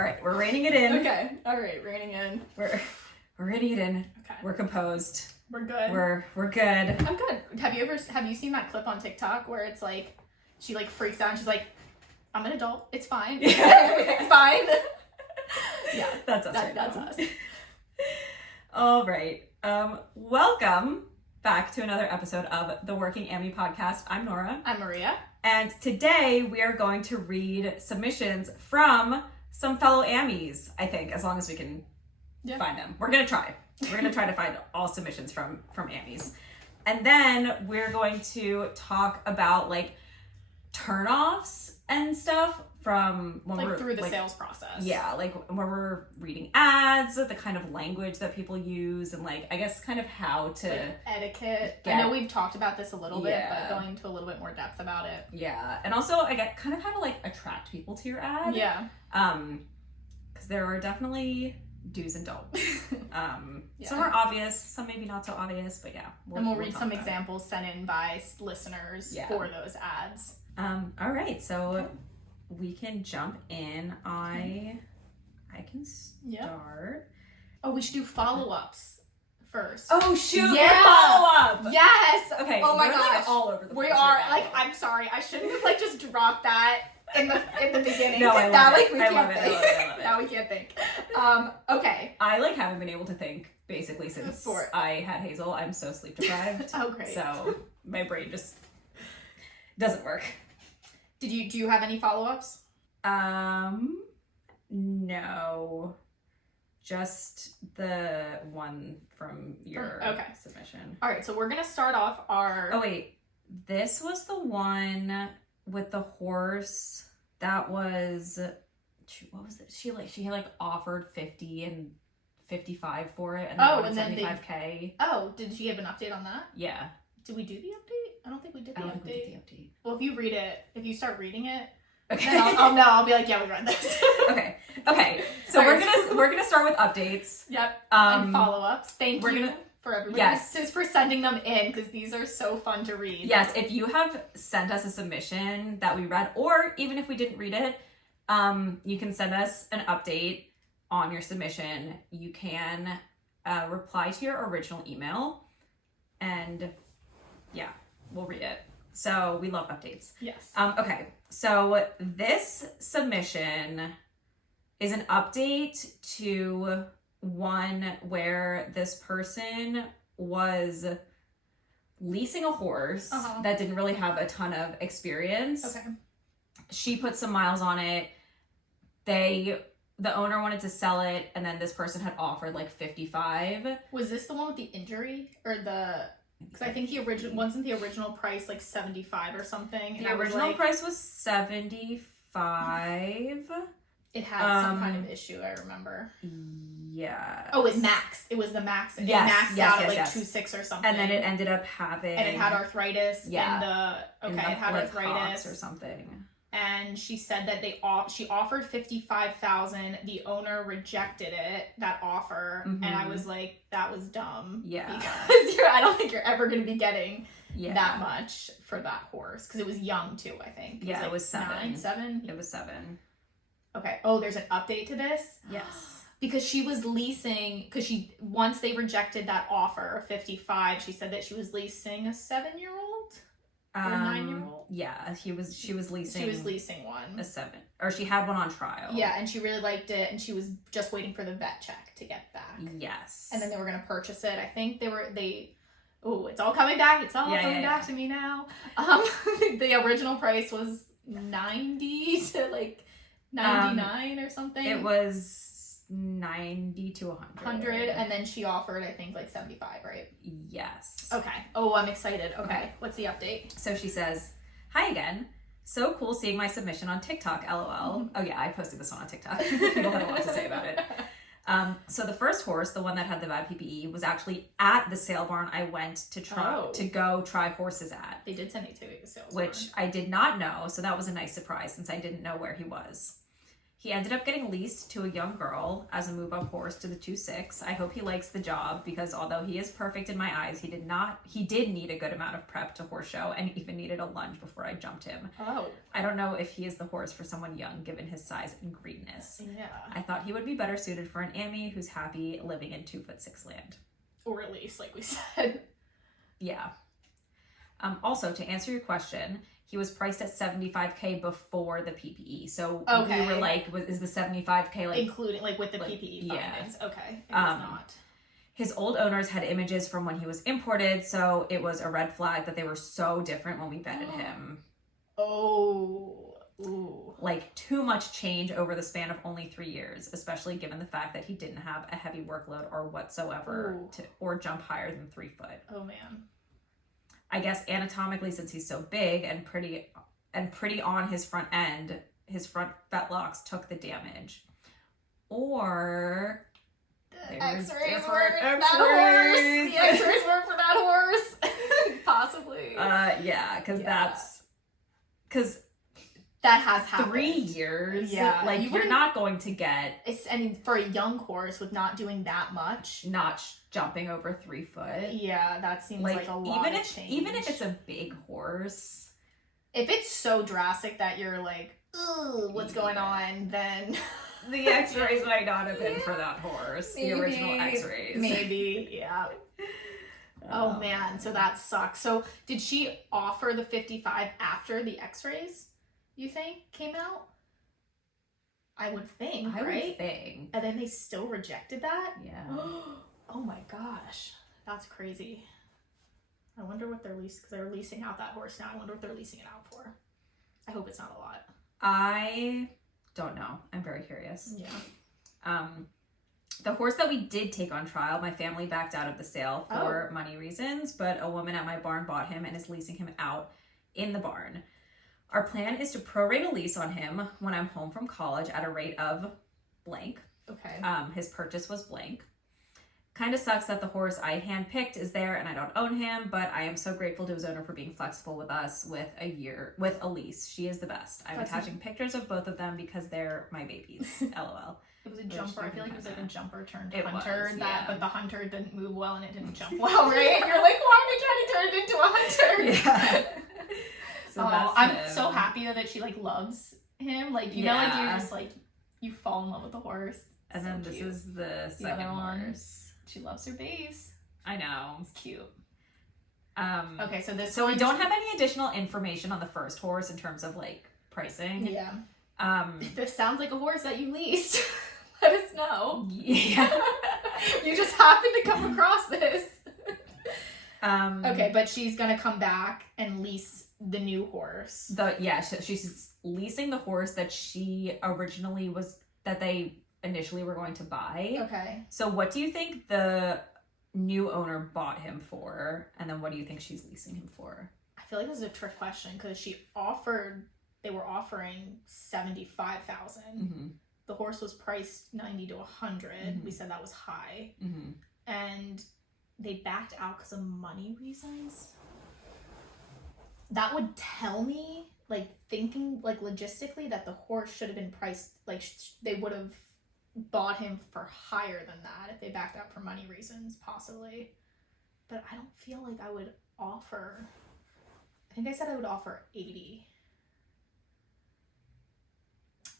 All right, we're reining it in. Okay. All right, reining in. We're reining it in. Okay. We're composed. We're good. We're good. I'm good. Have you seen that clip on TikTok where it's like she like freaks out and she's like, "I'm an adult. It's fine. It's fine." Yeah, that's us. That's us. All right. Welcome back to another episode of the Working Ammy podcast. I'm Nora. I'm Maria. And today we are going to read submissions from some fellow Ammys, I think, as long as we can find them. We're going to try. We're going to try to find all submissions from Ammys. And then we're going to talk about like turnoffs and stuff from when we're through the sales process. Yeah, like when we're reading ads, the kind of language that people use, and like I guess kind of how to like etiquette. I know we've talked about this a little bit, but going into a little bit more depth about it. Yeah, and also I get kind of how to like attract people to your ad. Yeah. Because there are definitely do's and don'ts. Some are obvious, some maybe not so obvious, but yeah. We'll read some examples sent in by listeners for those ads. All right, so we can jump in. I can start. Oh, we should do follow-ups first. Oh shoot! Yeah. Follow-up. Yes. Okay. Oh my gosh. gosh. Like all over the place. We are right like. I'm sorry. I shouldn't have like just dropped that in the beginning. No, I love it. I love it. Now we can't think. Okay. I like haven't been able to think basically since I had Hazel. I'm so sleep deprived. Oh great. So my brain just doesn't work. Do you have any follow-ups? No. Just the one from your submission. All right, so we're going to start off our... Oh, wait. This was the one with the horse that was... What was it? She like offered 50 and 55 for it, and then 75K. Did she have an update on that? Yeah. Did we do the update? I don't think we did the update. Update. Well, if you start reading it, okay. then I'll be like, yeah, we read this. Okay. So we're gonna start with updates. Yep. And follow-ups. Thank you for everybody. Yes. Just for sending them in, because these are so fun to read. Yes. If you have sent us a submission that we read, or even if we didn't read it, you can send us an update on your submission. You can reply to your original email, and we'll read it. So we love updates. Yes. Okay. So this submission is an update to one where this person was leasing a horse that didn't really have a ton of experience. Okay. She put some miles on it. The owner wanted to sell it, and then this person had offered like 55. Was this the one with the injury or the? Because I think wasn't the original price like 75 or something. The original price was 75. It had some kind of issue, I remember. Yeah. Oh, it maxed. It was the max. It maxed out at like 2.6 or something. And then it ended up having. And it had arthritis. Yeah. It had arthritis or something. And she said that she offered $55,000. The owner rejected that offer, and I was like, that was dumb. Yeah. Because I don't think you're ever going to be getting that much for that horse, because it was young too. I think. Yeah, it was 7. 7. It was 7. Okay. Oh, there's an update to this? Yes. Because she was leasing, once they rejected that offer of 55, she said that she was leasing a 7-year-old or a 9-year-old. Yeah, she was leasing. She was leasing one. A 7, or she had one on trial. Yeah, and she really liked it, and she was just waiting for the vet check to get back. Yes. And then they were gonna purchase it. I think Oh, it's all coming back. It's all coming back to me now. The original price was 90 to like 99 or something. It was 90 to 100. And then she offered, I think, like 75, right? Yes. Okay. Oh, I'm excited. Okay. What's the update? So she says, "Hi again. So cool seeing my submission on TikTok, LOL." Oh yeah, I posted this one on TikTok. People had a lot to say about it. So the first horse, the one that had the bad PPE, was actually at the sale barn I went to go try horses at. They did send me to the sales barn. Which I did not know, so that was a nice surprise since I didn't know where he was. He ended up getting leased to a young girl as a move-up horse to the 2-6. I hope he likes the job because although he is perfect in my eyes, he did need a good amount of prep to horse show and even needed a lunge before I jumped him. Oh. I don't know if he is the horse for someone young given his size and greenness. Yeah. I thought he would be better suited for an Ammy who's happy living in 2'6" land. Or at least, like we said. Yeah. Also, to answer your question, he was priced at $75K before the PPE. So we were like, is the $75K like including like with the PPE findings? Yeah. Okay, it was not. His old owners had images from when he was imported, so it was a red flag that they were so different when we vetted him. Oh, ooh. Like too much change over the span of only 3 years, especially given the fact that he didn't have a heavy workload or whatsoever or jump higher than 3 foot. Oh man. I guess anatomically, since he's so big and pretty on his front end, his front fetlocks took the damage. Or the X-rays work for that horse. The X-rays work for that horse. Possibly. Yeah, because that has happened. 3 years. Yeah, like you're not going to get. And for a young horse with not doing that much, not jumping over 3 foot. Yeah, that seems like a lot of change. Even if it's a big horse, if it's so drastic that you're like, ooh, what's going on, then the X-rays might not have been for that horse. Maybe, the original X-rays. Maybe, yeah. Oh man, so that sucks. So did she offer the 55 after the X-rays? You think came out? I would think, right? I would think. And then they still rejected that? Yeah. Oh my gosh. That's crazy. I wonder what they're leasing, because they're leasing out that horse now. I wonder what they're leasing it out for. I hope it's not a lot. I don't know. I'm very curious. Yeah. The horse that we did take on trial, my family backed out of the sale for money reasons, but a woman at my barn bought him and is leasing him out in the barn. Our plan is to prorate a lease on him when I'm home from college at a rate of blank. Okay. His purchase was blank. Kind of sucks that the horse I handpicked is there and I don't own him, but I am so grateful to his owner for being flexible with us with a lease. She is the best. I'm attaching pictures of both of them because they're my babies. LOL. It was a jumper. I feel like it was like a jumper turned hunter. But the hunter didn't move well and it didn't jump well, right? You're like, why are they trying to turn it into a hunter? Yeah. So I'm so happy that she like loves him. Like you know, like you're just like you fall in love with the horse. And then this is the second horse. She loves her base. I know. It's cute. Okay, so we don't have any additional information on the first horse in terms of like pricing. Yeah. If this sounds like a horse that you leased, let us know. Yeah. You just happened to come across this. Okay, but she's gonna come back and lease the new horse. She's leasing the horse that they initially were going to buy. Okay. So what do you think the new owner bought him for, and then what do you think she's leasing him for? I feel like this is a trick question because they were offering $75,000. Mm-hmm. The horse was priced $90 to $100. Mm-hmm. We said that was high. Mm-hmm. And they backed out because of money reasons. That would tell me, like, thinking, like, logistically, that the horse should have been priced, like, they would have bought him for higher than that if they backed out for money reasons, possibly. But I don't feel like I would offer, I think I said I would offer 80.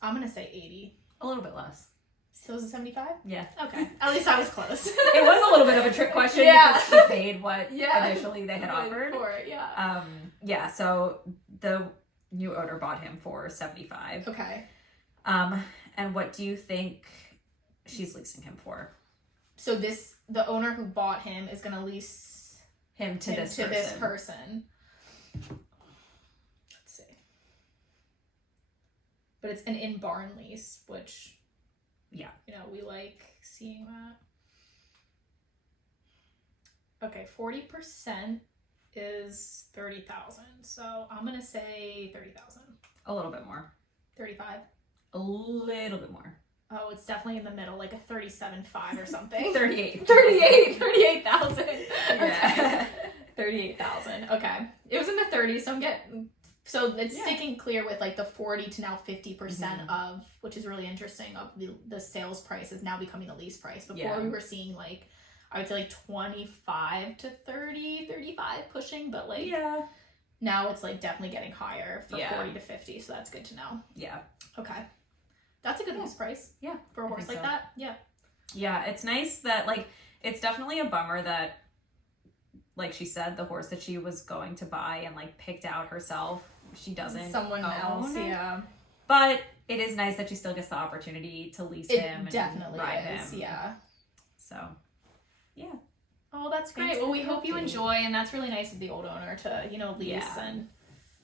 I'm going to say 80. A little bit less. So is it 75? Yeah. Okay. At least I was close. It was a little bit of a trick question because she paid what initially they had offered. For it, yeah. So the new owner bought him for 75. Okay. And what do you think she's leasing him for? So the owner who bought him is going to lease him to this person. Let's see. But it's an in-barn lease, which, you know, we like seeing that. Okay, 40% is 30,000. So I'm going to say 30,000. A little bit more. 35. A little bit more. Oh, it's definitely in the middle, like a 37.5 or something. 38. 38,000. Yeah. Okay. 38,000. Okay. It was in the 30s, so I'm getting So it's sticking clear with like the 40 to now 50% of, which is really interesting, of the sales price is now becoming the lease price. Before we were seeing like, I would say like 25 to 30, 35 pushing, but like now it's like definitely getting higher for 40 to 50. So that's good to know. Yeah. Okay. That's a good lease price. Yeah. For a horse like that. Yeah. Yeah. It's nice that like, it's definitely a bummer that, like she said, the horse that she was going to buy and like picked out herself, she doesn't someone else, but it is nice that she still gets the opportunity to lease him and definitely ride is, him. So oh, that's great. Well, we hope you enjoy, and that's really nice of the old owner to lease. And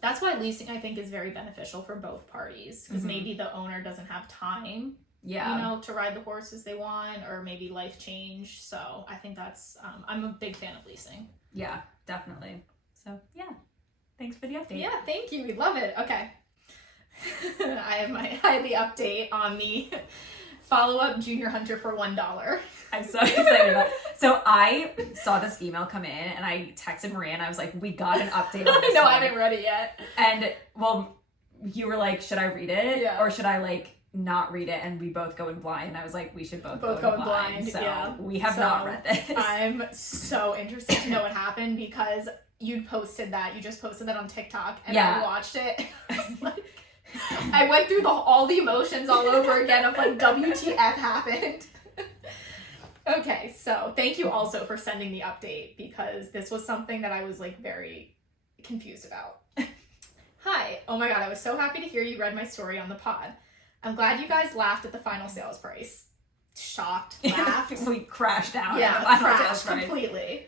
that's why leasing, I think, is very beneficial for both parties, because maybe the owner doesn't have time to ride the horses they want, or maybe life change. So I think that's I'm a big fan of leasing. Yeah, definitely. So thanks for the update. Yeah, thank you. We love it. Okay. I have the update on the follow-up junior hunter for $1. I'm so excited about it. So I saw this email come in and I texted Maria and I was like, we got an update on this No, I haven't read it yet. And well, you were like, should I read it? Or should I like not read it and we both go in blind? And I was like, we should both go in blind. So we have not read this. I'm so interested to know what happened, because you just posted that on TikTok, and I watched it. I was like, I went through all the emotions all over again of like, WTF happened. Okay, so thank you also for sending the update, because this was something that I was like very confused about. Hi, oh my god, I was so happy to hear you read my story on the pod. I'm glad you guys laughed at the final sales price. Shocked, laughed. We crashed out. Yeah, crashed completely.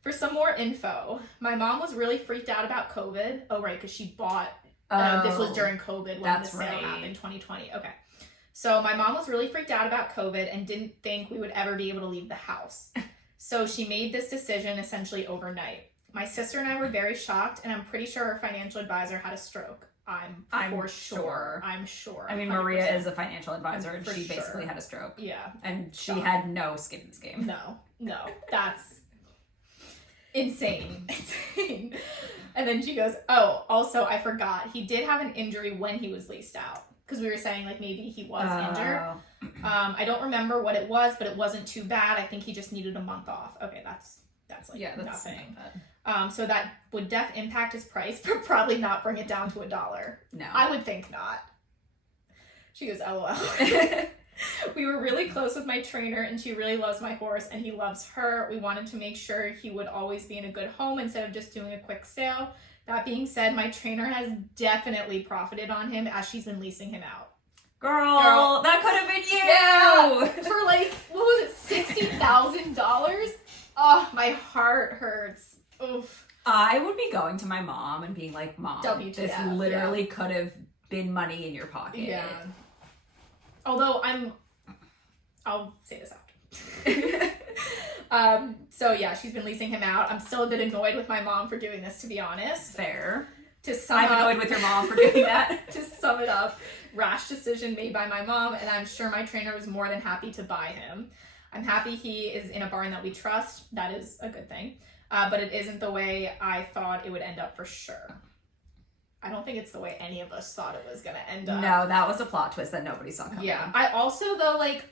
For some more info, my mom was really freaked out about COVID. Oh, right, because she bought, this was during COVID when the sale happened in 2020. Okay. So my mom was really freaked out about COVID and didn't think we would ever be able to leave the house. So she made this decision essentially overnight. My sister and I were very shocked, and I'm pretty sure her financial advisor had a stroke. I'm sure. I'm sure. I mean, 100%. Maria is a financial advisor, and she basically had a stroke. Yeah. And she had no skin in this game. No. That's insane. And then she goes, oh, also, I forgot. He did have an injury when he was leased out. Because we were saying, like, maybe he was injured. I don't remember what it was, but it wasn't too bad. I think he just needed a month off. Okay, that's like nothing. So that would impact his price, but probably not bring it down to $1. No. I would think not. She goes, LOL. We were really close with my trainer, and she really loves my horse, and he loves her. We wanted to make sure he would always be in a good home instead of just doing a quick sale. That being said, my trainer has definitely profited on him as she's been leasing him out. Girl, that could have been you! Yeah, for like, what was it, $60,000? Oh, my heart hurts. Oof. I would be going to my mom and being like, Mom, WTF, this literally could have been money in your pocket. Yeah. Although I'll say this after. So yeah, she's been leasing him out. I'm still a bit annoyed with my mom for doing this, to be honest. Fair. I'm annoyed with your mom for doing that. To sum it up, rash decision made by my mom, and I'm sure my trainer was more than happy to buy him. I'm happy he is in a barn that we trust. That is a good thing. But it isn't the way I thought it would end up for sure. I don't think it's the way any of us thought it was going to end up. No, that was a plot twist that nobody saw coming. Yeah. I also, though, like,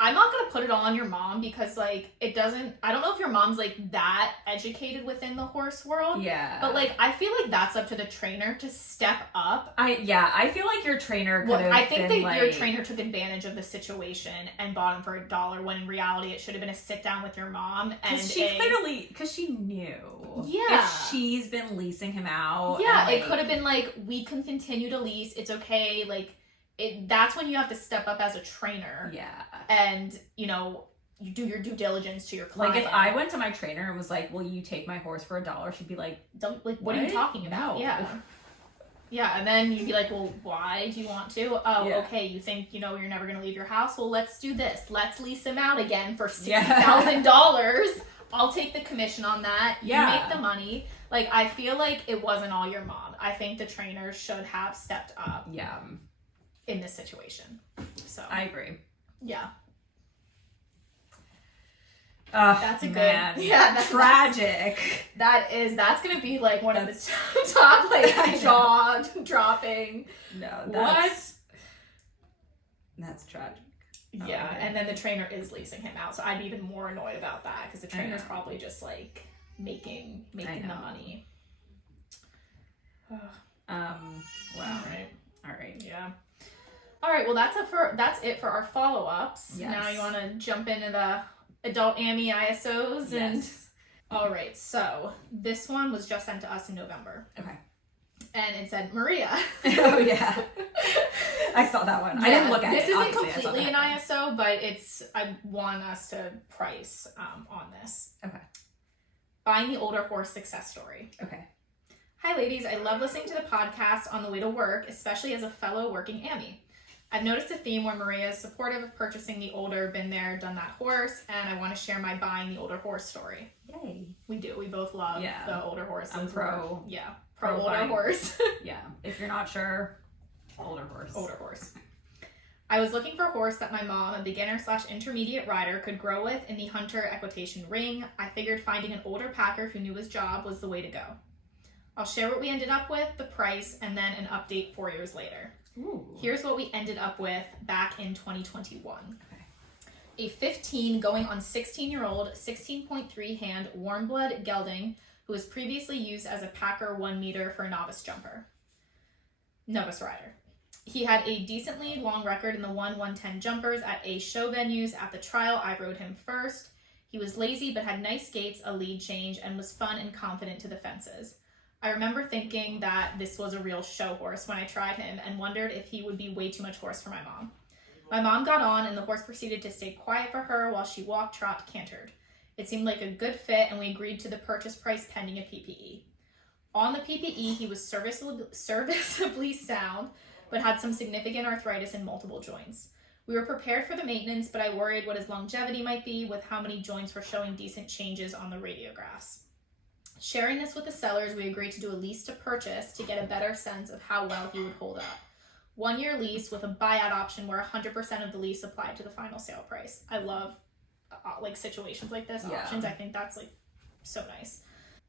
I'm not going to put it all on your mom, because, like, it doesn't... I don't know if your mom's, like, that educated within the horse world. Yeah. But, like, I feel like that's up to the trainer to step up. I feel like your trainer could have I think that your trainer took advantage of the situation and bought him for $1, when in reality it should have been a sit down with your mom. Because she knew. Yeah. If she's been leasing him out. Yeah, it could have been like, we can continue to lease. It's okay. Like, that's when you have to step up as a trainer. Yeah. And, you do your due diligence to your client. Like, if I went to my trainer and was like, will you take my horse for $1? She'd be like, what are you talking about? No. Yeah. Yeah, and then you'd be like, well, why do you want to? Oh, okay, you think, you're never going to leave your house? Well, let's do this. Let's lease him out again for $60,000. I'll take the commission on that. Yeah. You make the money. Like, I feel like it wasn't all your mom. I think the trainer should have stepped up. Yeah. In this situation. So. I agree. Yeah. That's a man. good, yeah, that's tragic. That's gonna be like one of the top like jaw dropping. No, that's tragic. Yeah, and then the trainer is leasing him out, so I'd be even more annoyed about that because the trainer's probably just like making the money. Wow. All right. Yeah. All right. Well, that's it for our follow-ups. Yes. Now you want to jump into the Adult Ammy ISOs and. All right. So this one was just sent to us in November. Okay. And it said Maria. Oh yeah. I saw that one. Yeah, I didn't look at this it. This isn't completely an ISO, but I want us to price on this. Okay. Buying the older horse success story. Okay. Hi ladies, I love listening to the podcast on the way to work, especially as a fellow working Ammy. I've noticed a theme where Maria is supportive of purchasing the older, been there, done that horse, and I want to share my buying the older horse story. Yay. We do. We both love the older horses. I'm pro. Pro older horse. Yeah. If you're not sure, older horse. Older horse. I was looking for a horse that my mom, a beginner/intermediate rider, could grow with in the hunter equitation ring. I figured finding an older packer who knew his job was the way to go. I'll share what we ended up with, the price, and then an update 4 years later. Ooh. Here's what we ended up with back in 2021. Okay. A 15 going on 16-year-old, 16.3 hand warm blood gelding who was previously used as a packer 1 meter for a novice rider. He had a decently long record in the 1-110 jumpers at A show venues. At the trial, I rode him first. He was lazy but had nice gaits, a lead change, and was fun and confident to the fences. I remember thinking that this was a real show horse when I tried him and wondered if he would be way too much horse for my mom. My mom got on and the horse proceeded to stay quiet for her while she walked, trot, cantered. It seemed like a good fit and we agreed to the purchase price pending a PPE. On the PPE, he was serviceably sound but had some significant arthritis in multiple joints. We were prepared for the maintenance, but I worried what his longevity might be with how many joints were showing decent changes on the radiographs. Sharing this with the sellers, we agreed to do a lease to purchase to get a better sense of how well he would hold up. 1 year lease with a buyout option where 100% of the lease applied to the final sale price. I love like situations like this, options. I think that's like so nice.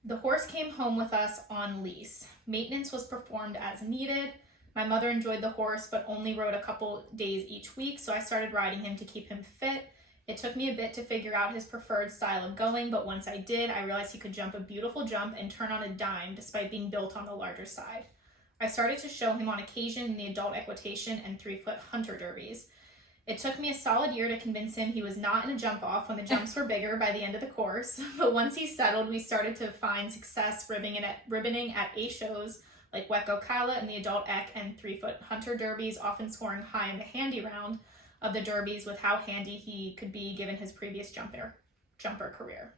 The horse came home with us on lease. Maintenance was performed as needed. My mother enjoyed the horse, but only rode a couple days each week, so I started riding him to keep him fit. It took me a bit to figure out his preferred style of going, but once I did, I realized he could jump a beautiful jump and turn on a dime despite being built on the larger side. I started to show him on occasion in the adult equitation and 3-foot hunter derbies. It took me a solid year to convince him he was not in a jump off when the jumps were bigger by the end of the course, but once he settled, we started to find success ribboning at A shows like Weko Kala in the adult eq and 3-foot hunter derbies, often scoring high in the handy round of the derbies with how handy he could be given his previous jumper career.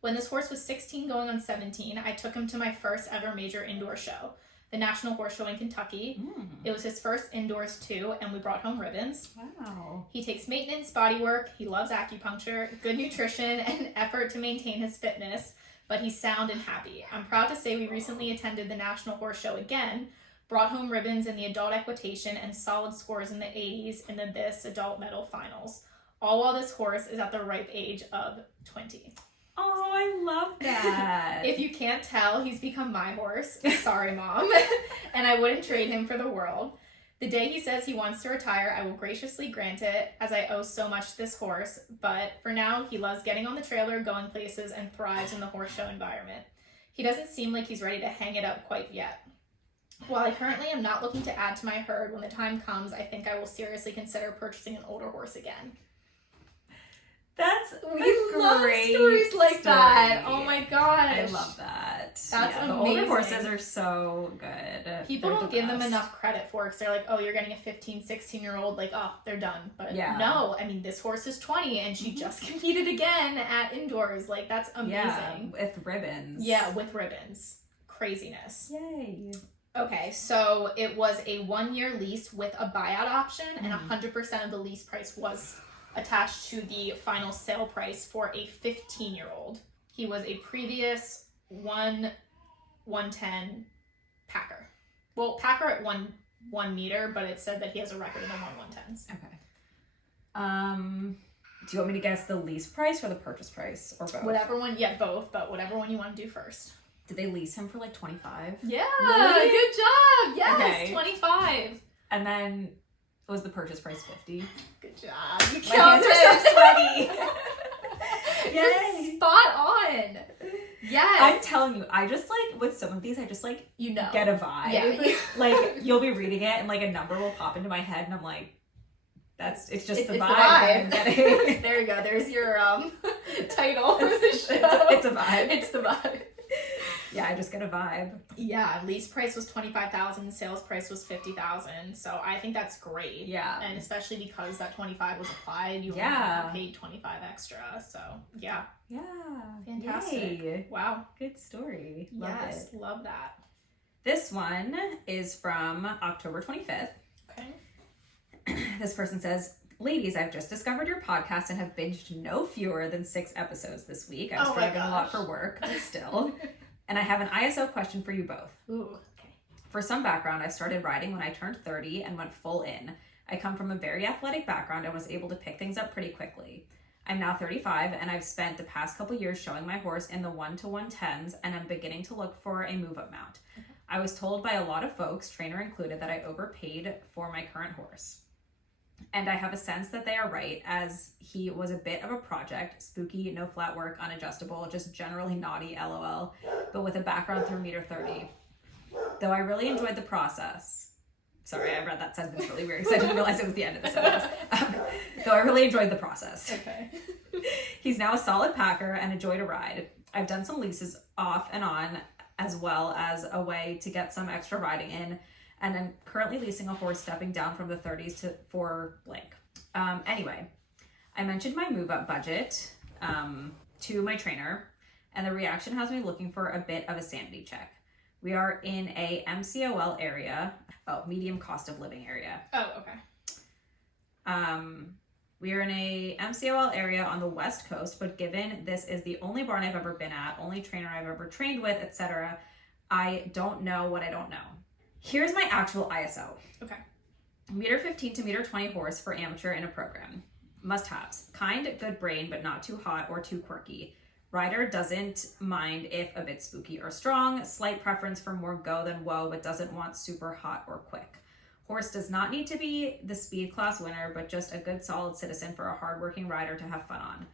When this horse was 16 going on 17, I took him to my first ever major indoor show, the National Horse Show in Kentucky. It was his first indoors too, and we brought home ribbons. Wow. He takes maintenance, body work, he loves acupuncture, good nutrition, and effort to maintain his fitness, but he's sound and happy. I'm proud to say we recently attended the National Horse Show again, brought home ribbons in the adult equitation and solid scores in the 80s in the BIS adult medal finals, all while this horse is at the ripe age of 20. Oh, I love that. If you can't tell, he's become my horse. Sorry, Mom. And I wouldn't trade him for the world. The day he says he wants to retire, I will graciously grant it, as I owe so much to this horse, but for now, he loves getting on the trailer, going places, and thrives in the horse show environment. He doesn't seem like he's ready to hang it up quite yet. While I currently am not looking to add to my herd, when the time comes, I think I will seriously consider purchasing an older horse again. We love stories like that. Oh my gosh. I love that. That's amazing. The older horses are so good. People don't give them enough credit for it because they're like, oh, you're getting a 15, 16-year-old, like, oh, they're done. But no, I mean, this horse is 20 and she just competed again at indoors. Like, that's amazing. Yeah, with ribbons. Yeah, with ribbons. Craziness. Yay. Okay, so it was a 1 year lease with a buyout option, and 100% of the lease price was attached to the final sale price for a 15-year-old. He was a previous 1-110 packer. Well, packer at 1 meter, but it said that he has a record in the 1-110s. Okay. Do you want me to guess the lease price or the purchase price or both? Whatever one, both, but whatever one you want to do first. Did they lease him for like $25? Yeah, really? good job. Yes, okay. $25. And then was the purchase price $50? Good job. You My hands are so sweaty. Yay. Spot on. Yes. I'm telling you, I just like, with some of these, I just like, get a vibe. Yeah. Like, you'll be reading it and like a number will pop into my head and I'm like, it's just the vibe. I'm getting. There you go. There's your title for the show. It's a vibe. It's the vibe. Yeah, I just get a vibe. Yeah, lease price was $25,000, sales price was $50,000. So I think that's great. Yeah. And especially because that $25 was applied, you only paid $25 extra. So yeah. Yeah. Fantastic. Yay. Wow. Good story. Love that. This one is from October 25th. Okay. This person says, ladies, I've just discovered your podcast and have binged no fewer than 6 episodes this week. I was driving a lot for work, but still. And I have an ISO question for you both. Ooh, okay. For some background, I started riding when I turned 30 and went full in. I come from a very athletic background and was able to pick things up pretty quickly. I'm now 35 and I've spent the past couple years showing my horse in the 1 to 110s and I'm beginning to look for a move-up mount. Okay. I was told by a lot of folks, trainer included, that I overpaid for my current horse. And I have a sense that they are right, as he was a bit of a project, spooky, no flat work, unadjustable, just generally naughty, LOL, but with a background through meter 30. Though I really enjoyed the process. Sorry, I read that sentence really weird because I didn't realize it was the end of the sentence. Though I really enjoyed the process. Okay. He's now a solid packer and a joy to ride. I've done some leases off and on, as well as a way to get some extra riding in. And I'm currently leasing a horse stepping down from the 30s for blank. Anyway, I mentioned my move-up budget to my trainer, and the reaction has me looking for a bit of a sanity check. We are in a MCOL area, medium cost of living area. Oh, okay. We are in a MCOL area on the West Coast, but given this is the only barn I've ever been at, only trainer I've ever trained with, etc., I don't know what I don't know. Here's my actual ISO. Okay. Meter 15 to meter 20 horse for amateur in a program. Must-haves. Kind, good brain, but not too hot or too quirky. Rider doesn't mind if a bit spooky or strong. Slight preference for more go than whoa, but doesn't want super hot or quick. Horse does not need to be the speed class winner, but just a good solid citizen for a hardworking rider to have fun on.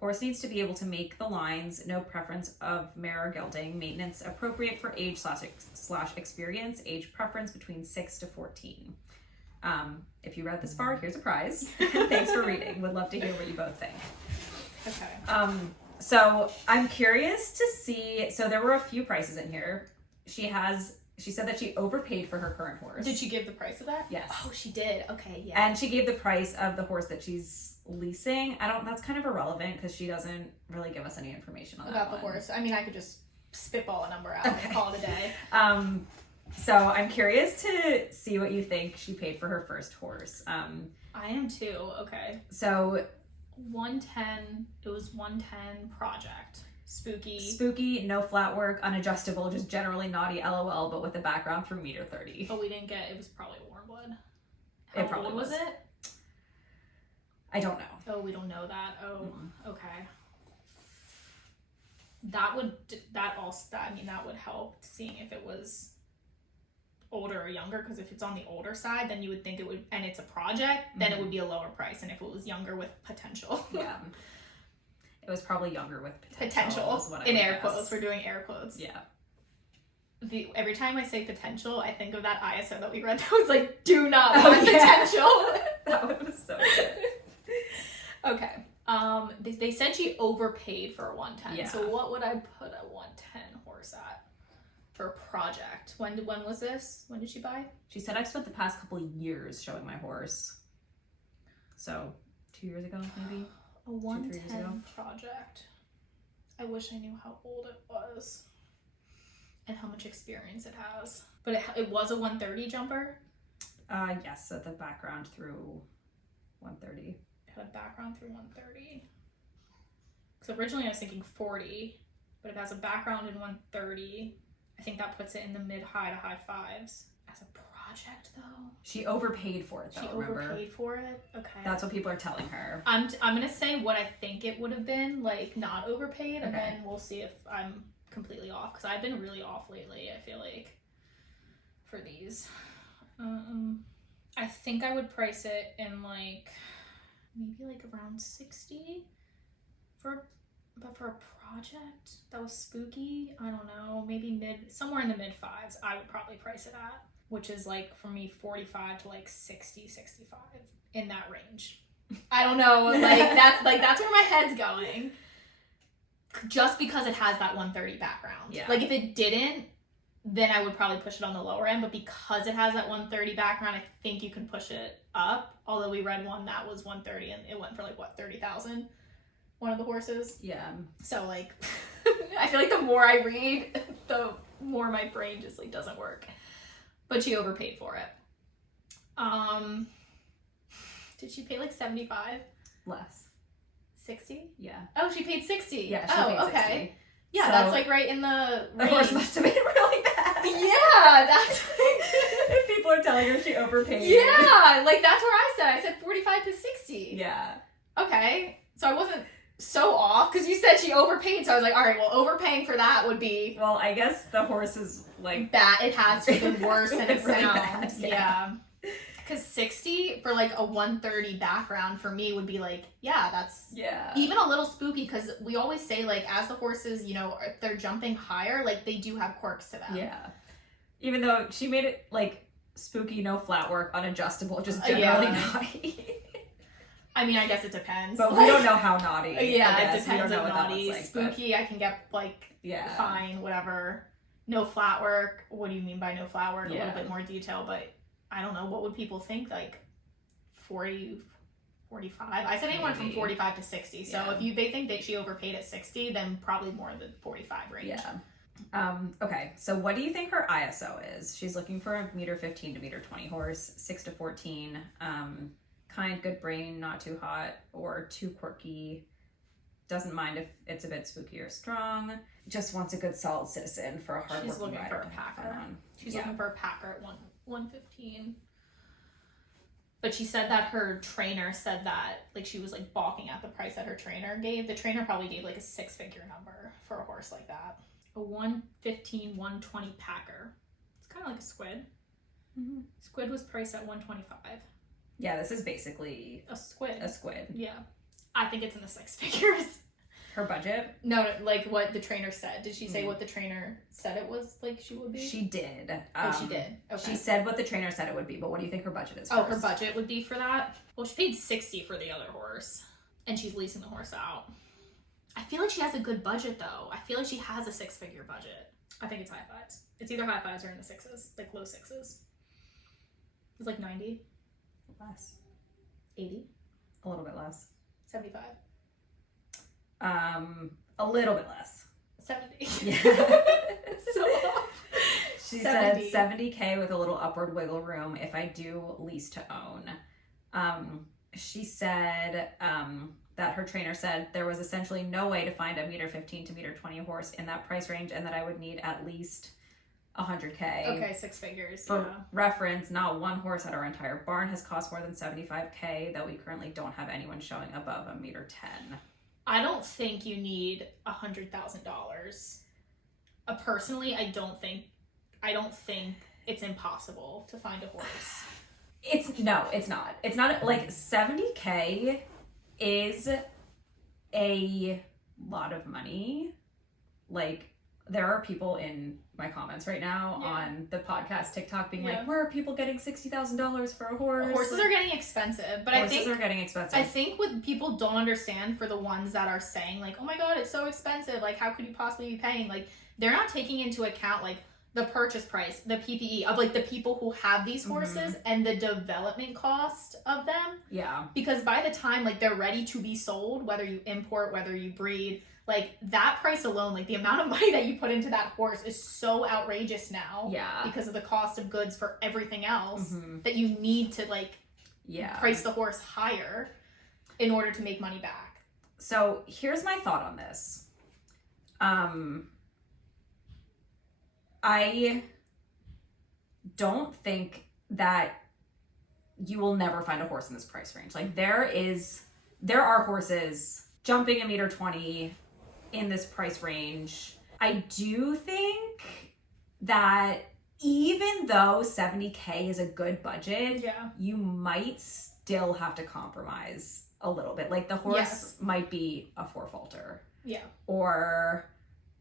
Horse needs to be able to make the lines, no preference of mare or gelding, maintenance appropriate for age / experience, age preference between 6 to 14. If you read this far, here's a prize. Thanks for reading. Would love to hear what you both think. Okay. So I'm curious to see, so there were a few prices in here. She said that she overpaid for her current horse. Did she give the price of that? Yes. Oh, she did. Okay, yeah. And she gave the price of the horse that she's leasing. That's kind of irrelevant because she doesn't really give us any information on about that the horse. I mean, I could just spitball a number out and call it a day. So I'm curious to see what you think she paid for her first horse. I am too. Okay. So 110. It was 110 project. Spooky, no flat work, unadjustable, just generally naughty, LOL, but with a background through meter 30. But we didn't get, it was probably a warm blood. It probably was it? I don't know. Oh, we don't know that. Oh, okay. That would help seeing if it was older or younger, because if it's on the older side, then you would think it would, and it's a project, then it would be a lower price, and if it was younger with potential. Yeah. It was probably younger with potential. Potential, in air quotes. We're doing air quotes. Yeah. Every time I say potential, I think of that ISO that we read that was like, do not want potential. That one was so good. Okay. They said she overpaid for a 110. Yeah. So what would I put a 110 horse at for a project? When was this? When did she buy? She said, I've spent the past couple of years showing my horse. So 2 years ago, maybe? A 110 project. I wish I knew how old it was and how much experience it has. But it was a 130 jumper? Yes, so the background through 130. It had a background through 130. Because originally I was thinking 40, but it has a background in 130. I think that puts it in the mid-high to high fives. As a project though. She overpaid for it though. She overpaid for it? Okay. That's what people are telling her. I'm gonna say what I think it would have been, like, not overpaid, and then we'll see if I'm completely off, because I've been really off lately, I feel like, for these. I think I would price it in, like, maybe, like, around 60 but for a project that was spooky, I don't know, maybe somewhere in the mid fives, I would probably price it at, which is, like, for me, 45 to, like, 60, 65, in that range. I don't know, that's where my head's going. Just because it has that 130 background. Yeah. Like, if it didn't, then I would probably push it on the lower end, but because it has that 130 background, I think you can push it up. Although we read one that was 130 and it went for, like, what, 30,000? One of the horses. Yeah. So, like, I feel like the more I read, the more my brain just, like, doesn't work. But she overpaid for it. Did she pay, like, 75? Less. 60? Yeah. Oh, she paid 60. Yeah, she paid 60. Okay. Yeah, so that's, like, right in the range. horse must have been really bad. Yeah, that's if people are telling her she overpaid. Yeah, like, that's where I said 45 to 60. Yeah. Okay. So I wasn't so off, because you said she overpaid, so I was like, all right, well, overpaying for that would be... Well, I guess the horse is, like... Bad. It has to be worse than it really sounds. bad, Yeah. Because 60 for, like, a 130 background for me would be, like, yeah, that's... Yeah. Even a little spooky, because we always say, like, as the horses, you know, if they're jumping higher, like, they do have quirks to them. Yeah. Even though she made it, like, spooky, no flat work, unadjustable, just generally naughty. I mean, I guess it depends. But we don't know how naughty. Yeah, it depends we don't know on what naughty. That looks like, spooky, I can get, like, fine, whatever. No flat work. What do you mean by no flat work? A little bit more detail, but I don't know. What would people think? Like, 40, 45? I said anyone from 45 to 60. So if they think that she overpaid at 60, then probably more in the 45 range. Yeah. Okay, so what do you think her ISO is? She's looking for a 1.15 to 1.20 horse, 6 to 14. Kind, good brain, not too hot or too quirky. Doesn't mind if it's a bit spooky or strong. Just wants a good solid citizen for a hard-working rider. She's looking for a packer. She's looking for a packer at 115. But she said that her trainer said that, like, she was, like, balking at the price that her trainer gave. The trainer probably gave, like, a 6-figure number for a horse like that. A 115, 120 packer. It's kind of like a squid. Mm-hmm. Squid was priced at 125. Yeah, this is basically a squid. A squid. Yeah. I think it's in the 6 figures. Her budget? No, like what the trainer said. Did she say what the trainer said it was, like, she would be? She did. She did. Okay. She said what the trainer said it would be, but what do you think her budget is? Her budget would be for that? Well, she paid 60 for the other horse, and she's leasing the horse out. I feel like she has a good budget, though. I feel like she has a 6-figure budget. I think it's high fives. It's either high fives or in the 6s, like low 6s. It's like 90. Less. 80. A little bit less. 75. A little bit less. 70. Yeah. So off. She said 70K with a little upward wiggle room if I do lease to own. She said that her trainer said there was essentially no way to find a 1.15 to 1.20 horse in that price range, and that I would need at least 100K. Okay, 6 figures. For reference, not one horse at our entire barn has cost more than 75K, though we currently don't have anyone showing above 1.10 m. I don't think you need $100,000. Personally, I don't think it's impossible to find a horse. It's not. It's not, like, 70K is a lot of money. Like, there are people in my comments right now on the podcast TikTok being like, where are people getting $60,000 for a horse? Horses are getting expensive, but horses are getting expensive. I think what people don't understand, for the ones that are saying, like, oh my god, it's so expensive, like, how could you possibly be paying? Like, they're not taking into account, like, the purchase price, the PPE of, like, the people who have these horses and the development cost of them. Yeah. Because by the time, like, they're ready to be sold, whether you import, whether you breed, like, that price alone, like, the amount of money that you put into that horse is so outrageous now. Yeah. Because of the cost of goods for everything else that you need to, like, price the horse higher in order to make money back. So here's my thought on this. I don't think that you will never find a horse in this price range. Like there are horses jumping $1.20 in this price range. I do think that even though $70K is a good budget, you might still have to compromise a little bit. Like the horse might be a four-faulter. Yeah. Or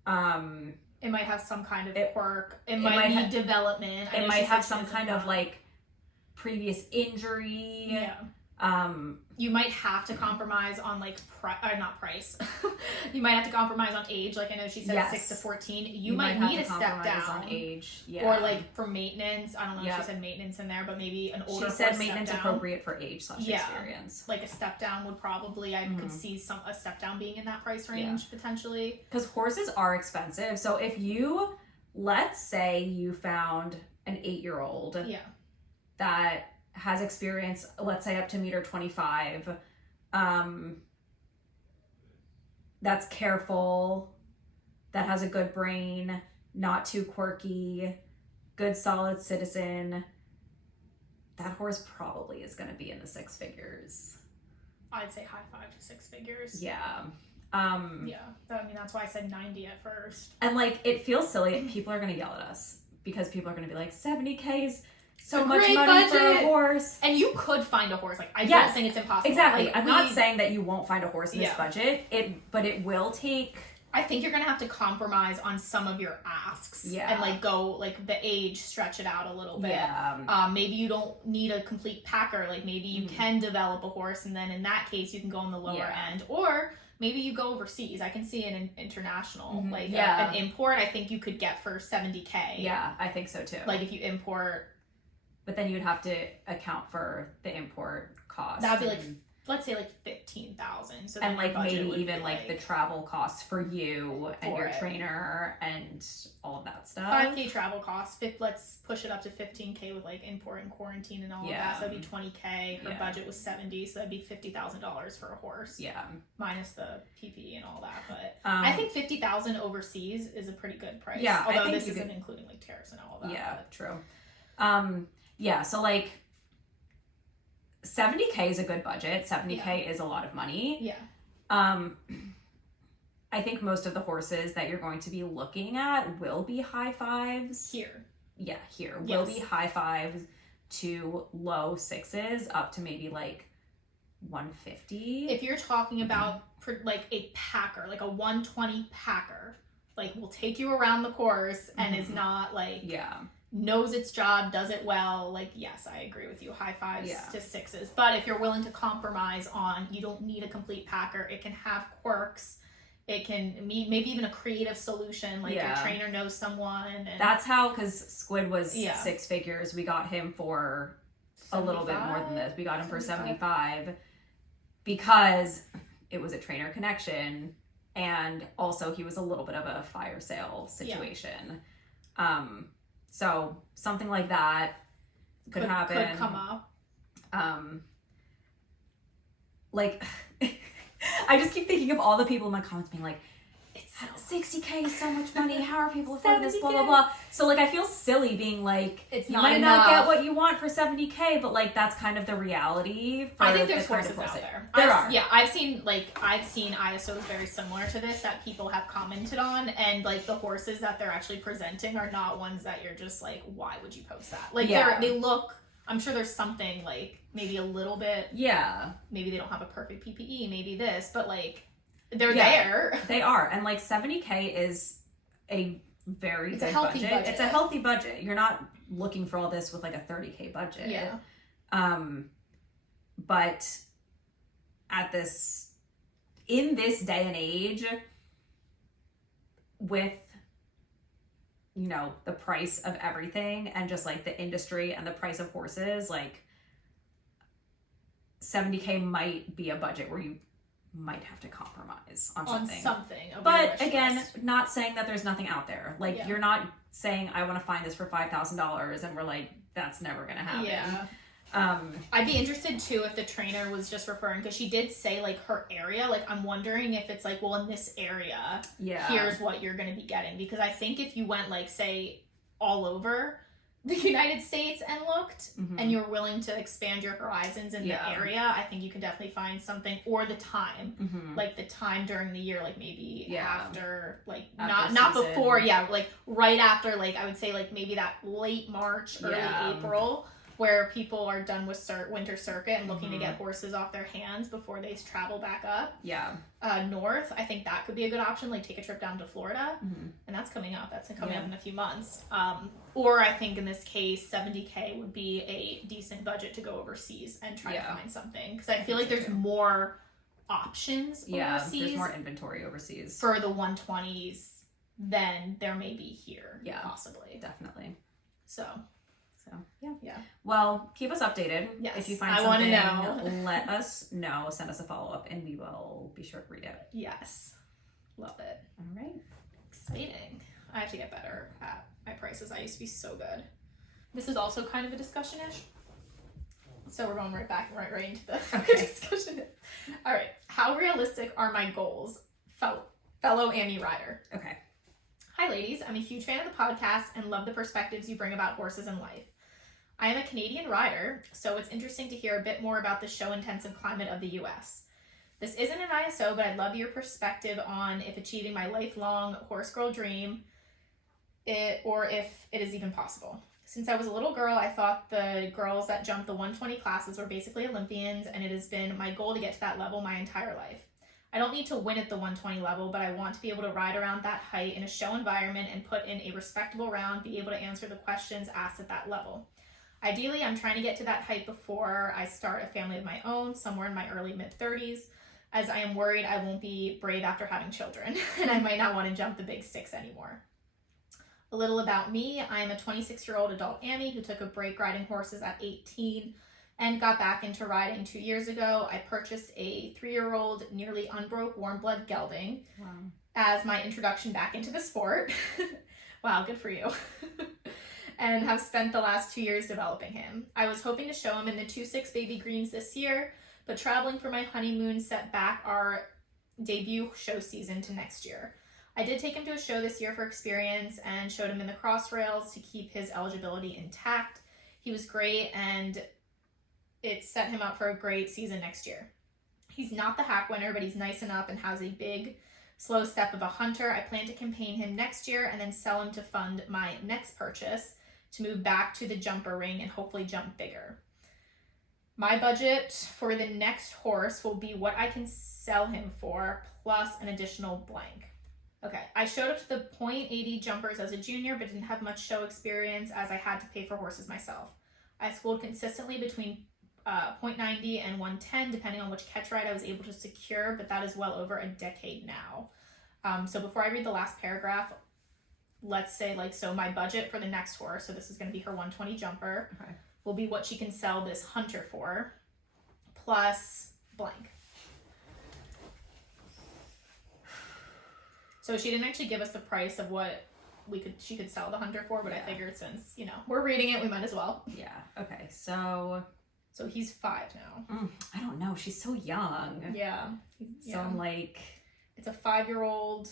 it might have some kind of quirk. It might need development. It might have some kind of like previous injury. Yeah. You might have to compromise on like not price. You might have to compromise on age. Like I know she said 6 to 14. You might need a step down on age. Yeah. Or like for maintenance. I don't know if she said maintenance in there, but maybe an older. She said maintenance appropriate for age / experience. Like a step down would probably could see a step down being in that price range potentially. Because horses are expensive. So if you, let's say you found an 8-year-old that has experience, let's say up to $1.25 that's careful, that has a good brain, not too quirky, good solid citizen, that horse probably is going to be in the 6 figures. I'd say high 5 to 6 figures. Yeah. I mean, that's why I said 90 at first. And like, it feels silly. People are going to yell at us because people are going to be like, $70K is so much money budget for a horse. And you could find a horse. Like, I don't think it's impossible. Exactly. Like, I'm not saying that you won't find a horse in this budget. But it will take... I think you're going to have to compromise on some of your asks. Yeah. And like go, like the age, stretch it out a little bit. Yeah. Maybe you don't need a complete packer. Like maybe you can develop a horse and then in that case you can go on the lower end. Or... maybe you go overseas. I can see an international, an import. I think you could get for $70K. Yeah, I think so too. Like if you import, but then you'd have to account for the import cost. That'd be like, let's say like 15,000. So and like maybe even like the travel costs for you and your trainer and all of that stuff. 5K travel costs. Let's push it up to 15K with like import and quarantine and all of that. So that'd be 20K. Her budget was 70, so that'd be $50,000 for a horse. Yeah, minus the PPE and all that. But I think 50,000 overseas is a pretty good price. Yeah, although this isn't including like tariffs and all of that. Yeah, true. Yeah, so like 70K is a good budget. 70K is a lot of money. Yeah. I think most of the horses that you're going to be looking at will be high 5s. Here. Yeah, here. Will be high 5s to low 6s up to maybe like 150. If you're talking about like a packer, like a 120 packer, like will take you around the course and is not like knows its job, does it well, like yes, I agree with you, high 5s to 6s. But if you're willing to compromise on, you don't need a complete packer, it can have quirks, it can maybe even a creative solution, like your trainer knows someone. And that's how, because Squid was 6 figures, we got him for 75? A little bit more than this. We got him for 75 because it was a trainer connection and also he was a little bit of a fire sale situation. So something like that could happen. Could come up. Like, I just keep thinking of all the people in my comments being like, it's 60K is so much money. How are people affording this? Blah, blah, blah. So like, I feel silly being like, it's you not might enough. not get what you want for 70K, but like, that's kind of the reality. For I think there's the horses out there. There are. Yeah, I've seen ISOs very similar to this that people have commented on, and like the horses that they're actually presenting are not ones that you're just like, why would you post that? Like they look, I'm sure there's something like maybe a little bit. Yeah. Maybe they don't have a perfect PPE, maybe this, but like they're there. They are. And like 70K is a very good budget. It's a healthy budget. You're not looking for all this with like a 30K budget. Yeah. But in this day and age, with the price of everything and just like the industry and the price of horses, like 70K might be a budget where you might have to compromise on something. But again, not saying that there's nothing out there. Like you're not saying I want to find this for $5,000 and we're like, that's never gonna happen. Yeah. I'd be interested too if the trainer was just referring, because she did say like her area. Like I'm wondering if it's like, well, in this area, here's what you're going to be getting. Because I think if you went like say all over, the United States and looked, and you're willing to expand your horizons in the area, I think you can definitely find something. Or the time, like the time during the year, like maybe after, like after not before, like right after, like I would say like maybe that late March, early April, where people are done with winter circuit and looking to get horses off their hands before they travel back up. North, I think that could be a good option. Like take a trip down to Florida, and that's coming up. That's coming up in a few months. Or I think in this case, $70K would be a decent budget to go overseas and try to find something. Because I feel like there's more options overseas. There's more inventory overseas for the 120s than there may be here. Possibly. Definitely. So yeah. Well, keep us updated. Yes. If you find something, let us know. Send us a follow-up and we will be sure to read it. Yes. Love it. All right. Exciting. I have to get better at my prices. I used to be so good. This is also kind of a discussion-ish. So we're going right into the discussion. All right. How realistic are my goals, fellow Ammy rider? Okay. Hi, ladies. I'm a huge fan of the podcast and love the perspectives you bring about horses and life. I am a Canadian rider, so it's interesting to hear a bit more about the show-intensive climate of the U.S. This isn't an ISO, but I'd love your perspective on if achieving my lifelong horse girl dream, or if it is even possible. Since I was a little girl, I thought the girls that jumped the 120 classes were basically Olympians, and it has been my goal to get to that level my entire life. I don't need to win at the 120 level, but I want to be able to ride around that height in a show environment and put in a respectable round, be able to answer the questions asked at that level. Ideally, I'm trying to get to that height before I start a family of my own, somewhere in my early mid-30s, as I am worried I won't be brave after having children, and I might not want to jump the big sticks anymore. A little about me. I am a 26-year-old adult Ammy who took a break riding horses at 18 and got back into riding 2 years ago. I purchased a 3-year-old, nearly unbroke warm blood gelding as my introduction back into the sport. Wow, good for you. And have spent the last 2 years developing him. I was hoping to show him in the 2-6 baby greens this year, but traveling for my honeymoon set back our debut show season to next year. I did take him to a show this year for experience and showed him in the cross rails to keep his eligibility intact. He was great, and it set him up for a great season next year. He's not the hack winner, but he's nice enough and has a big, slow step of a hunter. I plan to campaign him next year and then sell him to fund my next purchase to move back to the jumper ring and hopefully jump bigger. My budget for the next horse will be what I can sell him for plus an additional blank. Okay, I showed up to the .80 jumpers as a junior, but didn't have much show experience as I had to pay for horses myself. I schooled consistently between .90 and 110, depending on which catch ride I was able to secure, but that is well over a decade now. So before I read the last paragraph, let's say so my budget for the next horse, so this is going to be her 120 jumper, will be what she can sell this hunter for, plus blank. So she didn't actually give us the price of what she could sell the hunter for, but I figured since, we're reading it, we might as well. Yeah, okay, so he's 5 now. I don't know, she's so young. Yeah. So I'm like... It's a 5-year-old.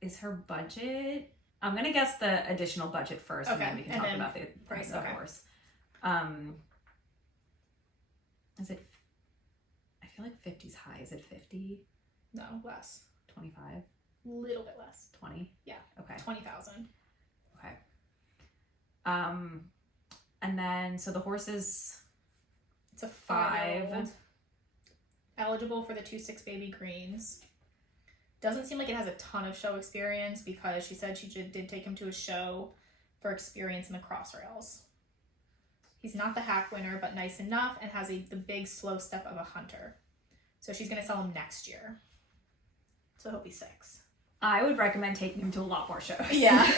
Is her budget... I'm going to guess the additional budget first, and then we can talk about the price of the horse. Is it... I feel like 50's high. Is it 50? No, less. 25? Little bit less. 20? Yeah. Okay. 20,000. Okay. And then, so the horse is... It's a 5. Eligible for the 2-6 baby greens. Doesn't seem like it has a ton of show experience because she said she did take him to a show for experience in the cross rails. He's not the hack winner, but nice enough and has the big slow step of a hunter. So she's going to sell him next year. So he'll be 6. I would recommend taking him to a lot more shows. Yeah.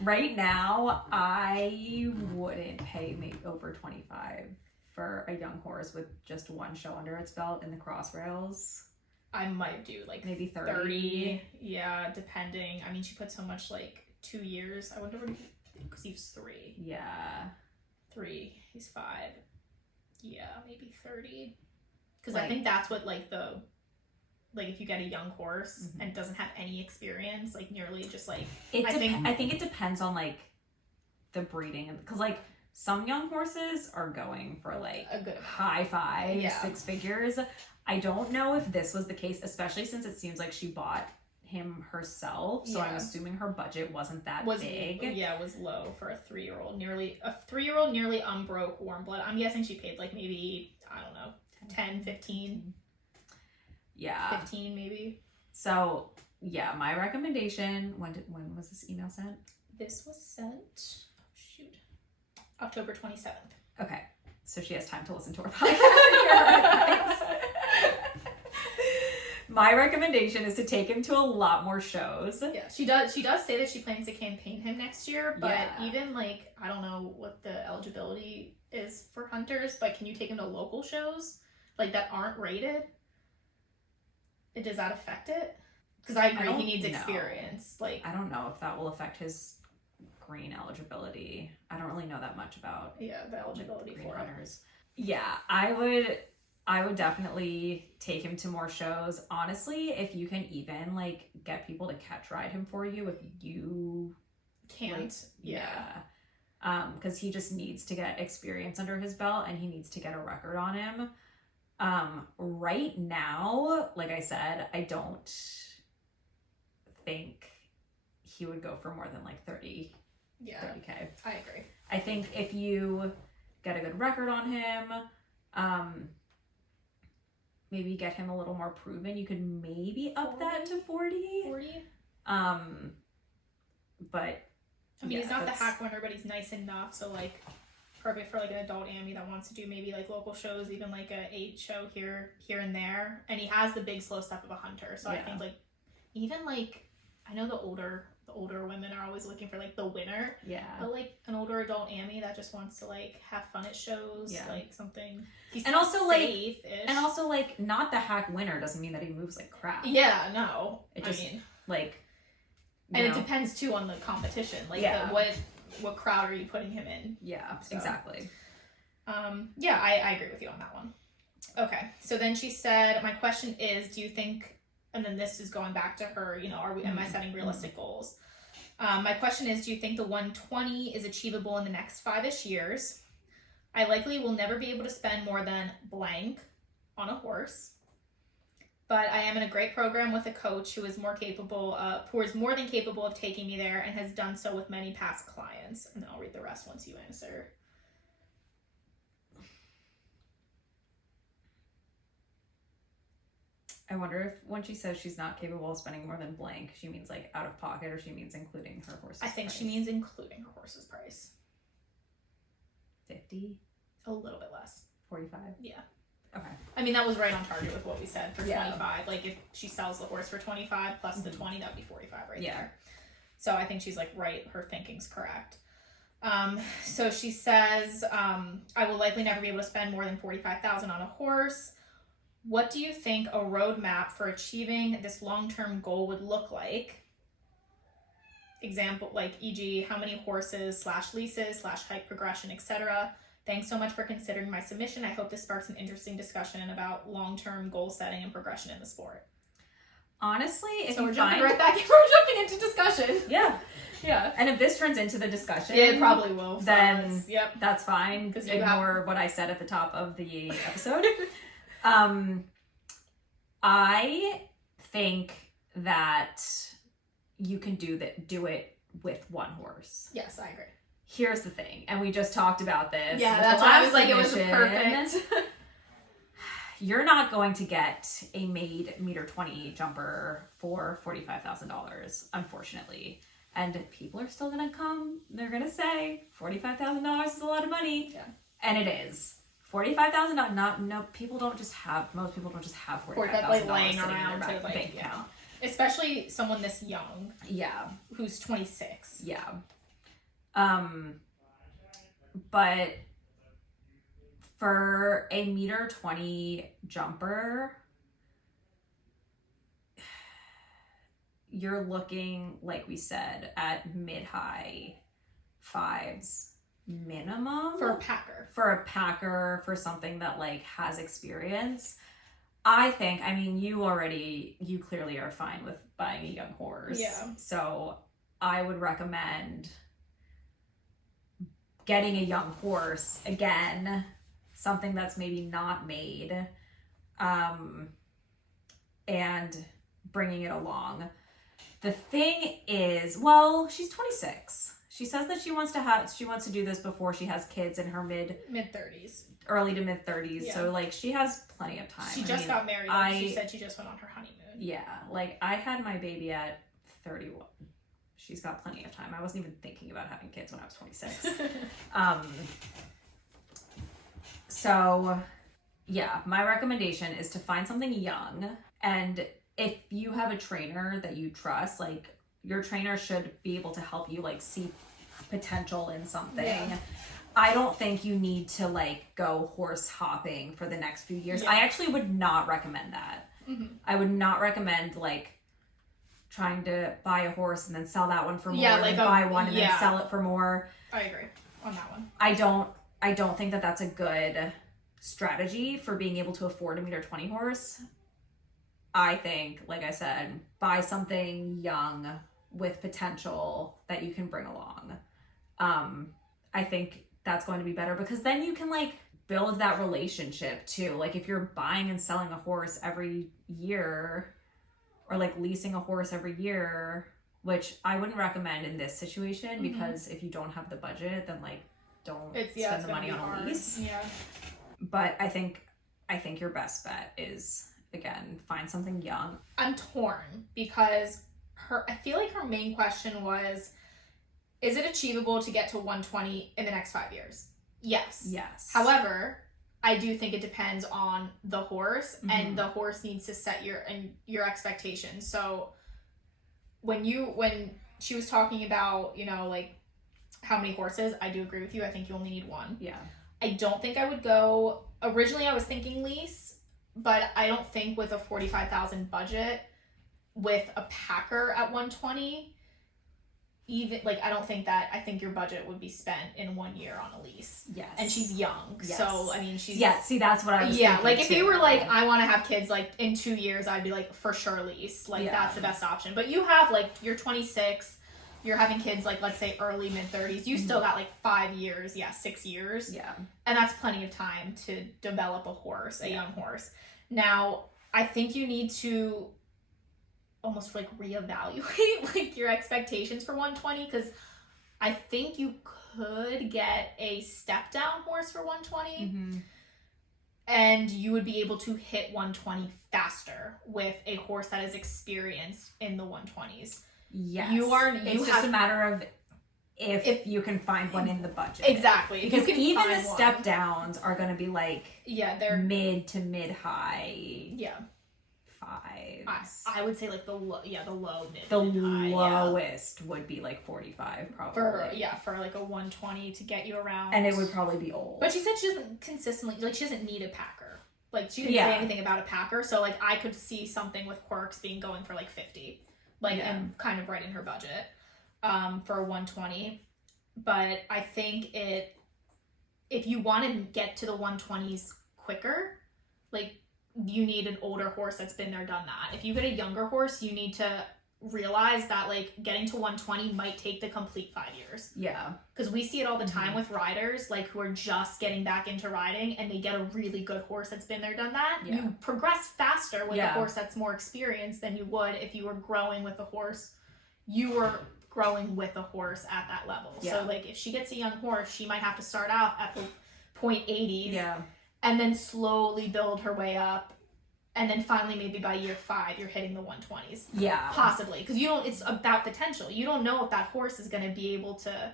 Right now, I wouldn't pay maybe over 25 for a young horse with just one show under its belt in the cross rails. I might do maybe 30. Yeah, depending. I mean, she put so much 2 years. I wonder because he's 3. Yeah. 3. He's 5. Yeah, maybe 30. Because I think that's what if you get a young horse and doesn't have any experience, nearly just I think it depends on the breeding, because like some young horses are going for like a good high five, yeah. 6 figures. I don't know if this was the case, especially since it seems like she bought him herself, so I'm assuming her budget wasn't that big. Yeah, it was low for a 3-year-old, nearly unbroke warm blood. I'm guessing she paid like maybe, I don't know, 10, 15. Yeah. 15 maybe. So yeah, my recommendation, when was this email sent? This was sent, October 27th. Okay, so she has time to listen to our podcast. My recommendation is to take him to a lot more shows. Yeah, she does say that she plans to campaign him next year, but even like, I don't know what the eligibility is for hunters, but can you take him to local shows like that aren't rated? Does that affect it? Because I agree, he needs experience. Like, I don't know if that will affect his green eligibility. I don't really know that much about the eligibility for hunters. Yeah, I would definitely take him to more shows. Honestly, if you can even like get people to catch ride him for you, if you can't, because he just needs to get experience under his belt and he needs to get a record on him. Right now, like I said, I don't think he would go for more than like 30K. I agree. I think if you get a good record on him, maybe get him a little more proven, you could maybe up that to 40. But I mean, he's not the hack winner, but he's nice enough, so like perfect for like an adult Ammy that wants to do maybe like local shows, even like a 8 show here and there. And he has the big slow step of a hunter, so I think like even like, I know the older women are always looking for like the winner, but like an older adult Ammy that just wants to like have fun at shows, like something, and also safe-ish. like not the hack winner doesn't mean that he moves like crap. It depends too on the competition, like what crowd are you putting him in. Exactly. I agree with you on that one. Okay, so then she said, my question is, do you think, and then this is going back to her, you know, am I setting realistic goals? My question is, do you think the 120 is achievable in the next 5-ish years? I likely will never be able to spend more than blank on a horse, but I am in a great program with a coach who is more than capable of taking me there and has done so with many past clients. And then I'll read the rest once you answer. I wonder if when she says she's not capable of spending more than blank, she means like out of pocket, or she means including her horse's price. I think she means including her horse's price. 50? A little bit less. 45? Yeah. Okay. I mean, that was right on target with what we said for 25. Like, if she sells the horse for 25 plus the 20, that would be 45 right there. So I think she's like right. Her thinking's correct. So she says, I will likely never be able to spend more than $45,000 on a horse. What do you think a roadmap for achieving this long-term goal would look like? Example, like e.g., how many horses /leases /hike progression, etc. Thanks so much for considering my submission. I hope this sparks an interesting discussion about long-term goal setting and progression in the sport. Honestly, if we're jumping right back in, we're jumping into discussion. Yeah. And if this turns into the discussion, it probably will. Then that's fine. Ignore what I said at the top of the episode. I think that you can do it with one horse. Yes, I agree. Here's the thing, and we just talked about this. Yeah, that's why I was like, it was perfect. You're not going to get a made meter 20 jumper for $45,000, unfortunately. And people are still gonna come. They're gonna say $45,000 is a lot of money, and it is. $45,000. Most people don't just have $45,000 like laying around in their bank account. Especially someone this young. Yeah. Who's 26. Yeah. But for a meter 20 jumper, you're looking, like we said, at mid-high fives minimum for a packer, for something that like has experience. I mean, you clearly are fine with buying a young horse. Yeah. So I would recommend getting a young horse, again, something that's maybe not made, and bringing it along. The thing is, well, she's 26. She says that she wants to do this before she has kids in her mid-30s. Early to mid-30s. Yeah. So, like, she has plenty of time. She just got married. She said she just went on her honeymoon. Yeah. Like, I had my baby at 31. She's got plenty of time. I wasn't even thinking about having kids when I was 26. So, yeah, my recommendation is to find something young. And if you have a trainer that you trust, like, your trainer should be able to help you, like, see potential in something. Yeah. I don't think you need to, like, go horse hopping for the next few years. Yeah. I actually would not recommend that. Mm-hmm. I would not recommend, like, trying to buy a horse and then sell that one for more, like, and then buy one and then sell it for more. I agree on that one. I don't think that that's a good strategy for being able to afford a 1.20 meter horse. I think, like I said, buy something young with potential that you can bring along. I think that's going to be better because then you can, like, build that relationship too. Like, if you're buying and selling a horse every year, or, like, leasing a horse every year, which I wouldn't recommend in this situation, because if you don't have the budget, then, like, don't spend the money on a lease. Yeah. But I think your best bet is, again, find something young. I'm torn because I feel like her main question was, is it achievable to get to 120 in the next 5 years? Yes. Yes. However, I do think it depends on the horse, and the horse needs to set your expectations. So when she was talking about, you know, like, how many horses, I do agree with you. I think you only need one. Yeah. I don't think I would go, originally I was thinking lease, but I don't think with a $45,000 budget with a packer at 120, even, like, I think your budget would be spent in 1 year on a lease. Yes. And she's young. Yes. So, I mean, she's... Yeah, see, that's what I was thinking, like, if you were like, I want to have kids, like, in 2 years, I'd be like, for sure lease. Like, that's the best option. But you have, like, you're 26, you're having kids, like, let's say early, mid-30s. You still got, like, 5 years. Yeah, 6 years. Yeah. And that's plenty of time to develop a horse, a young horse. Now, I think you need to almost, like, reevaluate, like, your expectations for 120, because I think you could get a step down horse for 120, and you would be able to hit 120 faster with a horse that is experienced in the 120s. Yes. It's just a matter of if you can find one in the budget. Exactly. Because even the step downs are going to be, like, they're mid to mid high. Yeah. I would say, like, the low mid. The lowest would be, like, 45 probably. For like a 120 to get you around. And it would probably be old. But she said she doesn't consistently, like, she doesn't need a packer. Like, she didn't say anything about a packer. So, like, I could see something with Quirks being going for, like, 50. Like, and kind of right in her budget for 120. But I think if you want to get to the 120s quicker, like, you need an older horse that's been there, done that. If you get a younger horse, you need to realize that, like, getting to 120 might take the complete 5 years. Yeah. Because we see it all the time with riders, like, who are just getting back into riding, and they get a really good horse that's been there, done that. Yeah. You progress faster with a horse that's more experienced than you would if you were growing with a horse. You were growing with a horse at that level. Yeah. So, like, if she gets a young horse, she might have to start out at the 0.80s. Yeah. And then slowly build her way up. And then finally, maybe by year 5, you're hitting the 120s. Yeah. Possibly. Because it's about potential. You don't know if that horse is going to be able to,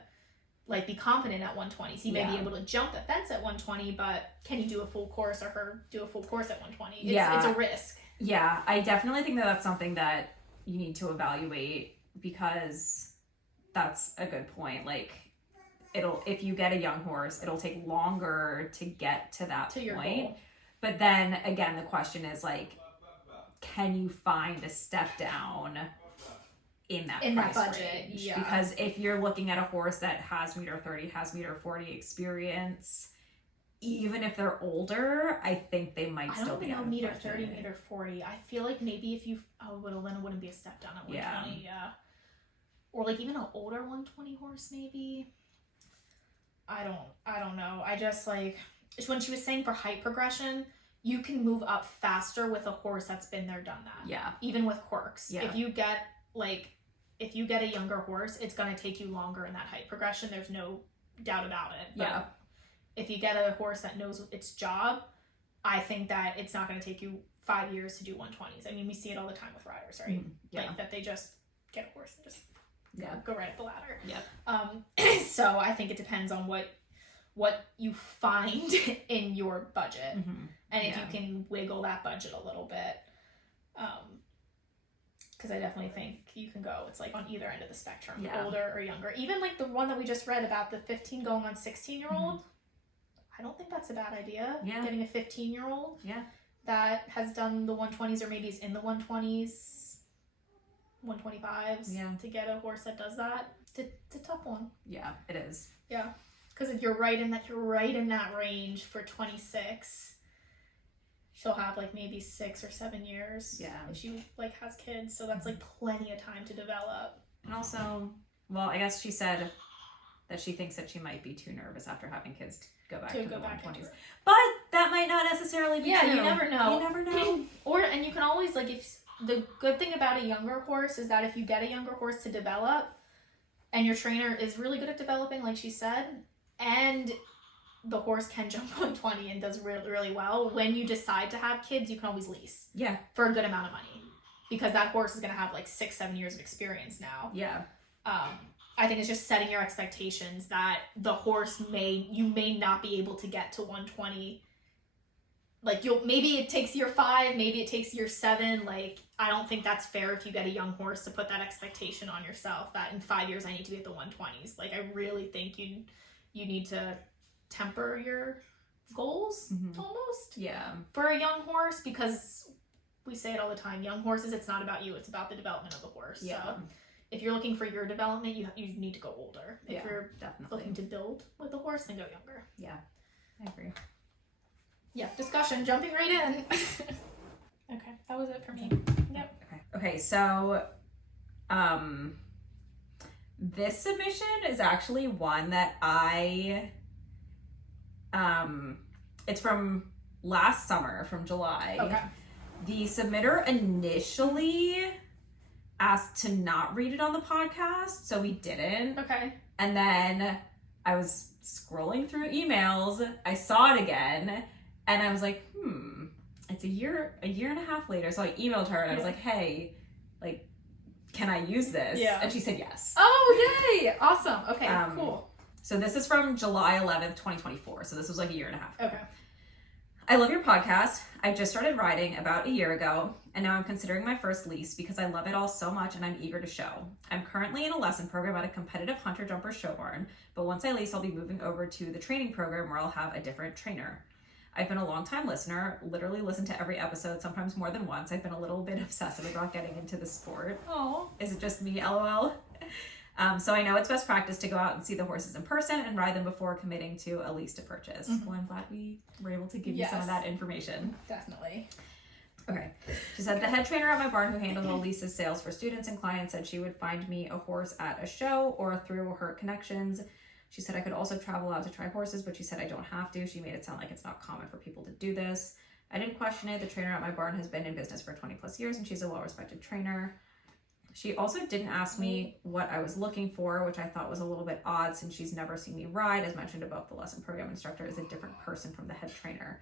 like, be confident at 120s. He may be able to jump the fence at 120, but can you do a full course, or her do a full course at 120? It's a risk. Yeah. I definitely think that that's something that you need to evaluate, because that's a good point. Like, if you get a young horse, it'll take longer to get to that point. Your goal. But then again, the question is, like, can you find a step down in that budget range? Yeah. Because if you're looking at a horse that has 1.30 meter, has 1.40 meter experience, even if they're older, I think they might still be out of budget. 1.30 meter, 1.40. I feel like maybe if you then it wouldn't be a step down at 120. Yeah. Or, like, even an older 120 horse maybe. I don't know. I just like, when she was saying for height progression, you can move up faster with a horse that's been there, done that. Yeah. Even with quirks. Yeah. If you get a younger horse, it's going to take you longer in that height progression. There's no doubt about it. But yeah. if you get a horse that knows its job, I think that it's not going to take you 5 years to do 120s. I mean, we see it all the time with riders, right? Yeah. Like that they just get a horse and just go right up the ladder. Yeah. So I think it depends on what you find in your budget, and if you can wiggle that budget a little bit. Because I definitely think you can go, it's like on either end of the spectrum, older or younger. Even like the one that we just read about the 15 going on 16-year-old, I don't think that's a bad idea. Yeah. Getting a 15-year-old that has done the 120s or maybe is in the 120s, 125s to get a horse that does that. It's a tough one. Yeah, it is. Yeah. Because if you're right in that range for 26, she'll have like maybe 6 or 7 years. Yeah. If she like has kids, so that's like plenty of time to develop. And also, well, I guess she said that she thinks that she might be too nervous after having kids to go back to the 120s. But that might not necessarily be true. You never know. You never know. And you can always like, if the good thing about a younger horse is that if you get a younger horse to develop, and your trainer is really good at developing, like she said, and the horse can jump 120 and does really, really well, when you decide to have kids, you can always lease. Yeah. For a good amount of money. Because that horse is going to have like 6-7 years of experience now. Yeah. I think it's just setting your expectations that the horse you may not be able to get to 120. Like maybe it takes year 5, maybe it takes year 7. Like, I don't think that's fair if you get a young horse to put that expectation on yourself that in 5 years I need to be at the 120s. Like, I really think you need to temper your goals almost. Yeah. For a young horse, because we say it all the time, young horses, it's not about you, it's about the development of the horse. Yeah. So if you're looking for your development, you need to go older. If you're looking to build with the horse, then go younger. Yeah, I agree. Yeah, discussion, jumping right in. Okay, that was it for me. Yep. Okay, so this submission is actually one that it's from last summer, from July. Okay. The submitter initially asked to not read it on the podcast, so we didn't. Okay. And then I was scrolling through emails, I saw it again, and I was like, it's a year and a half later. So I emailed her and I was like, hey, like, can I use this? Yeah. And she said yes. Oh, yay! Awesome. Okay, cool. So this is from July 11th, 2024. So this was like a year and a half ago. Okay. I love your podcast. I just started riding about a year ago, and now I'm considering my first lease because I love it all so much and I'm eager to show. I'm currently in a lesson program at a competitive hunter jumper show barn, but once I lease, I'll be moving over to the training program where I'll have a different trainer. I've been a long-time listener, literally listened to every episode, sometimes more than once. I've been a little bit obsessive about getting into the sport. Oh. Is it just me, LOL? So I know it's best practice to go out and see the horses in person and ride them before committing to a lease to purchase. Well, I'm glad we were able to give you some of that information. Definitely. Okay. She said, the head trainer at my barn who handles all leases sales for students and clients said she would find me a horse at a show or through her connections. She said I could also travel out to try horses, but she said I don't have to. She made it sound like it's not common for people to do this. I didn't question it. The trainer at my barn has been in business for 20 plus years and she's a well-respected trainer. She also didn't ask me what I was looking for, which I thought was a little bit odd since she's never seen me ride. As mentioned above, the lesson program instructor is a different person from the head trainer.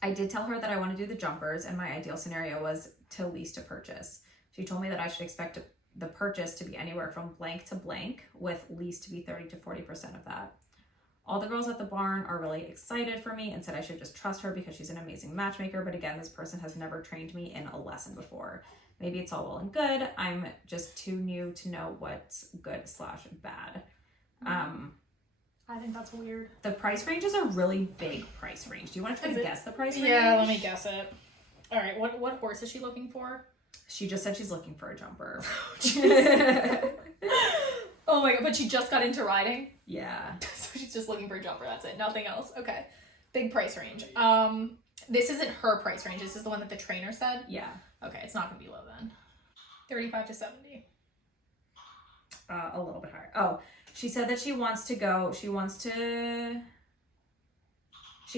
I did tell her that I want to do the jumpers and my ideal scenario was to lease to purchase. She told me that I should expect the purchase to be anywhere from blank to blank, with lease to be 30 to 40% of that. All the girls at the barn are really excited for me and said I should just trust her because she's an amazing matchmaker. But again, this person has never trained me in a lesson before. Maybe it's all well and good. I'm just too new to know what's good/bad. I think that's weird. The price range is a really big price range. Do you want to try to guess the price range? Yeah, let me guess it. All right, what horse is she looking for? She just said she's looking for a jumper. Oh my god, but she just got into riding? Yeah. So she's just looking for a jumper, that's it. Nothing else. Okay. Big price range. This isn't her price range. This is the one that the trainer said? Yeah. Okay, it's not going to be low then. 35 to 70. A little bit higher. Oh, She said that she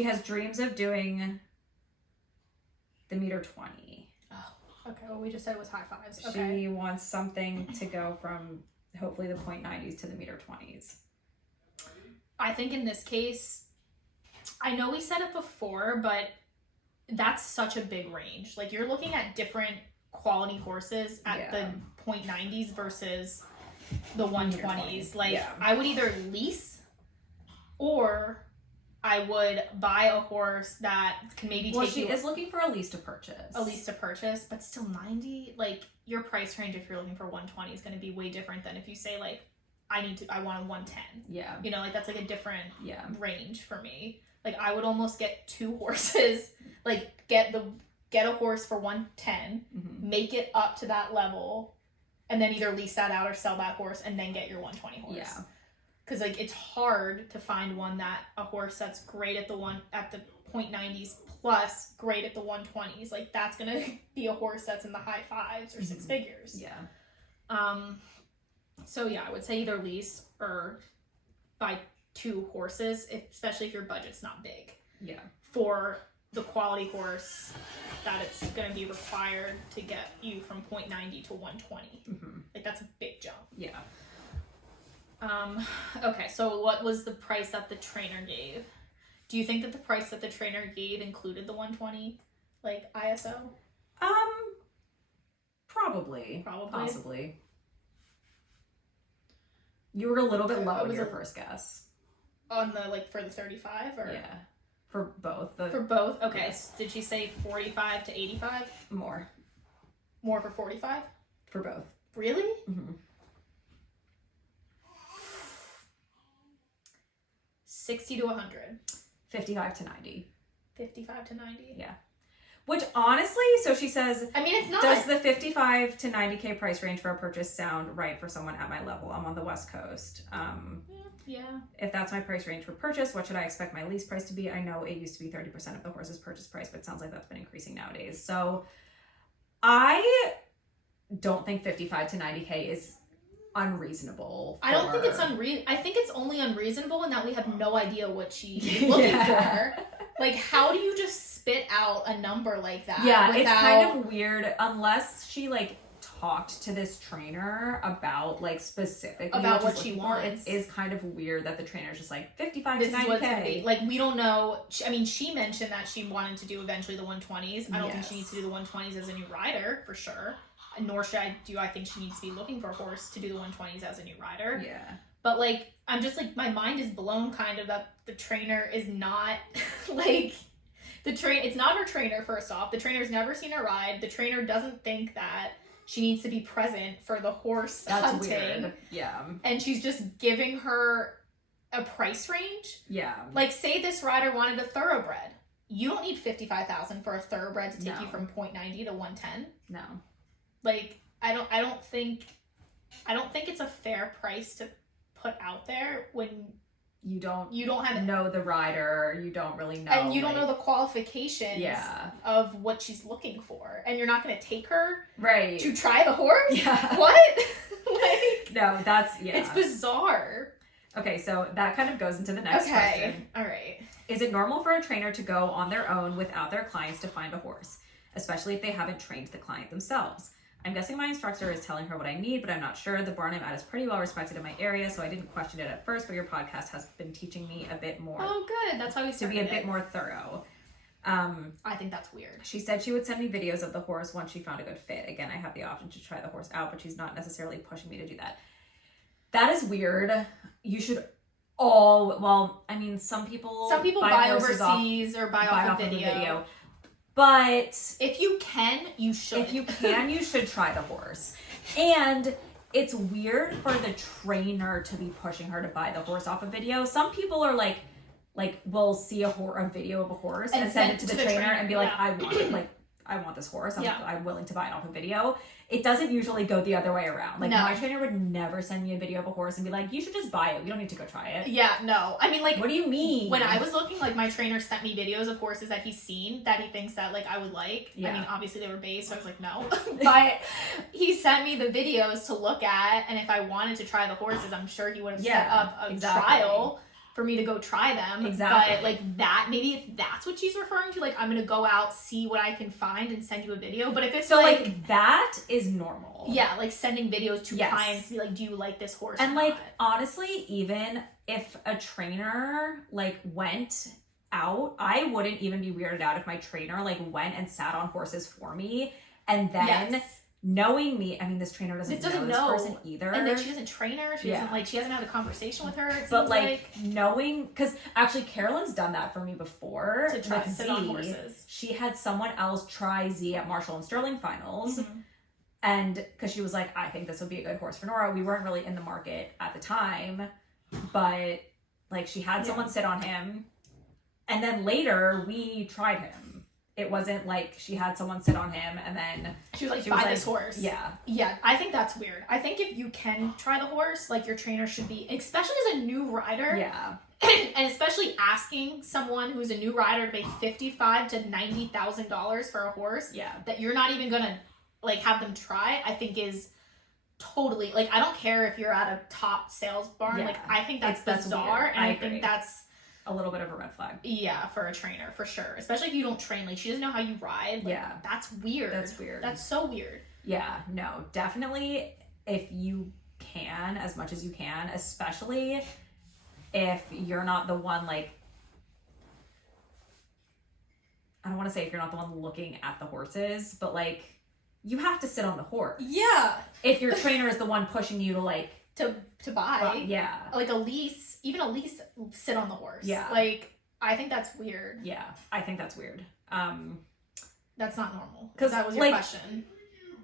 has dreams of doing the meter 20. Oh, okay. Well, we just said it was high fives. Okay. She wants something to go from hopefully the 0.90s to the meter 20s. I think in this case, I know we said it before, but that's such a big range. Like, you're looking at different quality horses at the 0.90s versus the 120s. Like, I would either lease or I would buy a horse that can maybe take she is looking for a lease to purchase. A lease to purchase, but still 90. Like, your price range if you're looking for 120 is going to be way different than if you say, like, I want a 110. Yeah. You know, like, that's like a different range for me. Like, I would almost get 2 horses. Like, get a horse for 110, make it up to that level, and then either lease that out or sell that horse and then get your 120 horse. Yeah. Because, like, it's hard to find a horse that's great at the 0.90s plus great at the 120s. Like, that's going to be a horse that's in the high fives or 6 figures. Yeah. So, yeah, I would say either lease or buy 2 horses, especially if your budget's not big. Yeah. For the quality horse that it's going to be required to get you from 0.90 to 120. Like, that's a big jump. Yeah. Okay, so what was the price that the trainer gave? Do you think that the price that the trainer gave included the 120, like, ISO? Probably. Possibly. You were a little bit low in your first guess. On the, like, for the 35, or? Yeah. For both. For both? Okay. Yeah. Did she say 45 to 85? More. More for 45? For both. Really? 60 to 100. 55 to 90. 55 to 90? Yeah. Which, honestly, so she says, I mean, it's not. Does the 55 to 90K price range for a purchase sound right for someone at my level? I'm on the West Coast. Yeah. If that's my price range for purchase, what should I expect my lease price to be? I know it used to be 30% of the horse's purchase price, but it sounds like that's been increasing nowadays. So I don't think 55 to 90K is unreasonable. I don't think it's I think it's only unreasonable in that we have no idea what she's looking for. Like, how do you just spit out a number like that? Yeah, it's kind of weird unless she, like, talked to this trainer about, like, specifically about what she wants. It is kind of weird that the trainer's just like 55 to 90K. Like, we don't know. I mean, she mentioned that she wanted to do eventually the 120s. I don't think she needs to do the 120s as a new rider, for sure. Nor I think she needs to be looking for a horse to do the 120s as a new rider. Yeah. But, like, I'm just, like, my mind is blown kind of that the trainer is not, like, it's not her trainer, first off. The trainer's never seen her ride. The trainer doesn't think that she needs to be present for the horse hunting. Weird. Yeah. And she's just giving her a price range. Yeah. Like, say this rider wanted a thoroughbred. You don't need $55,000 for a thoroughbred to take you from 0.90 to 110. No. Like, I don't think it's a fair price to put out there when you don't know the rider, you don't really know, and you don't know the qualifications of what she's looking for, and you're not going to take her to try the horse. What? Like, no, it's bizarre. Okay, so that kind of goes into the next question. All right. Is it normal for a trainer to go on their own without their clients to find a horse, especially if they haven't trained the client themselves? I'm guessing my instructor is telling her what I need, but I'm not sure. The barn I'm at is pretty well respected in my area, so I didn't question it at first, but your podcast has been teaching me a bit more. Oh, good. That's why we started to be a bit more thorough. I think that's weird. She said she would send me videos of the horse once she found a good fit. Again, I have the option to try the horse out, but she's not necessarily pushing me to do that. That is weird. You should some people buy overseas or buy off a video. But if you can, you should. If you can, you should try the horse. And it's weird for the trainer to be pushing her to buy the horse off a video. Some people are like will see a video of a horse and send it to the trainer and be like, I want it. Like, I want this horse. I'm willing to buy it off a video. It doesn't usually go the other way around. Like, my trainer would never send me a video of a horse and be like, you should just buy it. We don't need to go try it. Yeah, no. I mean, like... What do you mean? When I was looking, like, my trainer sent me videos of horses that he's seen that he thinks that, like, I would like. Yeah. I mean, obviously they were based, so I was like, no. But he sent me the videos to look at, and if I wanted to try the horses, I'm sure he would have set up a trial for me to go try them. Exactly. But, like, that, maybe if that's what she's referring to, like, I'm gonna go out, see what I can find, and send you a video. But if it's so, like that is normal. Yeah, like, sending videos to clients to be like, do you like this horse? And, like, honestly, even if a trainer, like, went out, I wouldn't even be weirded out if my trainer, like, went and sat on horses for me, and then... Knowing me, I mean, this trainer doesn't know this person either. And then she doesn't train her. She doesn't, like, she hasn't had a conversation with her. But, like, knowing, because actually Carolyn's done that for me before. To try to sit on horses. She had someone else try Z at Marshall and Sterling finals. Mm-hmm. And because she was like, I think this would be a good horse for Nora. We weren't really in the market at the time. But, like, she had someone sit on him. And then later, we tried him. It wasn't like she had someone sit on him and then she was like, buy this horse. Yeah. Yeah, I think that's weird. I think if you can try the horse, like, your trainer should be, especially as a new rider. Yeah. And especially asking someone who's a new rider to pay $55,000 to $90,000 for a horse. Yeah. That you're not even gonna, like, have them try, I think is totally, like, I don't care if you're at a top sales barn. Yeah. Like, I think that's bizarre. Weird. And I think that's a little bit of a red flag. Yeah, for a trainer, for sure. Especially if you don't train. Like, she doesn't know how you ride. Like, that's weird. That's weird. That's so weird. Yeah, no, definitely if you can, as much as you can, especially if you're not the one, like, I don't want to say if you're not the one looking at the horses, but, like, you have to sit on the horse. Yeah. If your trainer is the one pushing you to, like... To buy. Yeah. Like, even a lease, sit on the horse. Yeah. Like, I think that's weird. Yeah, I think that's weird. That's not normal. Because that was your question.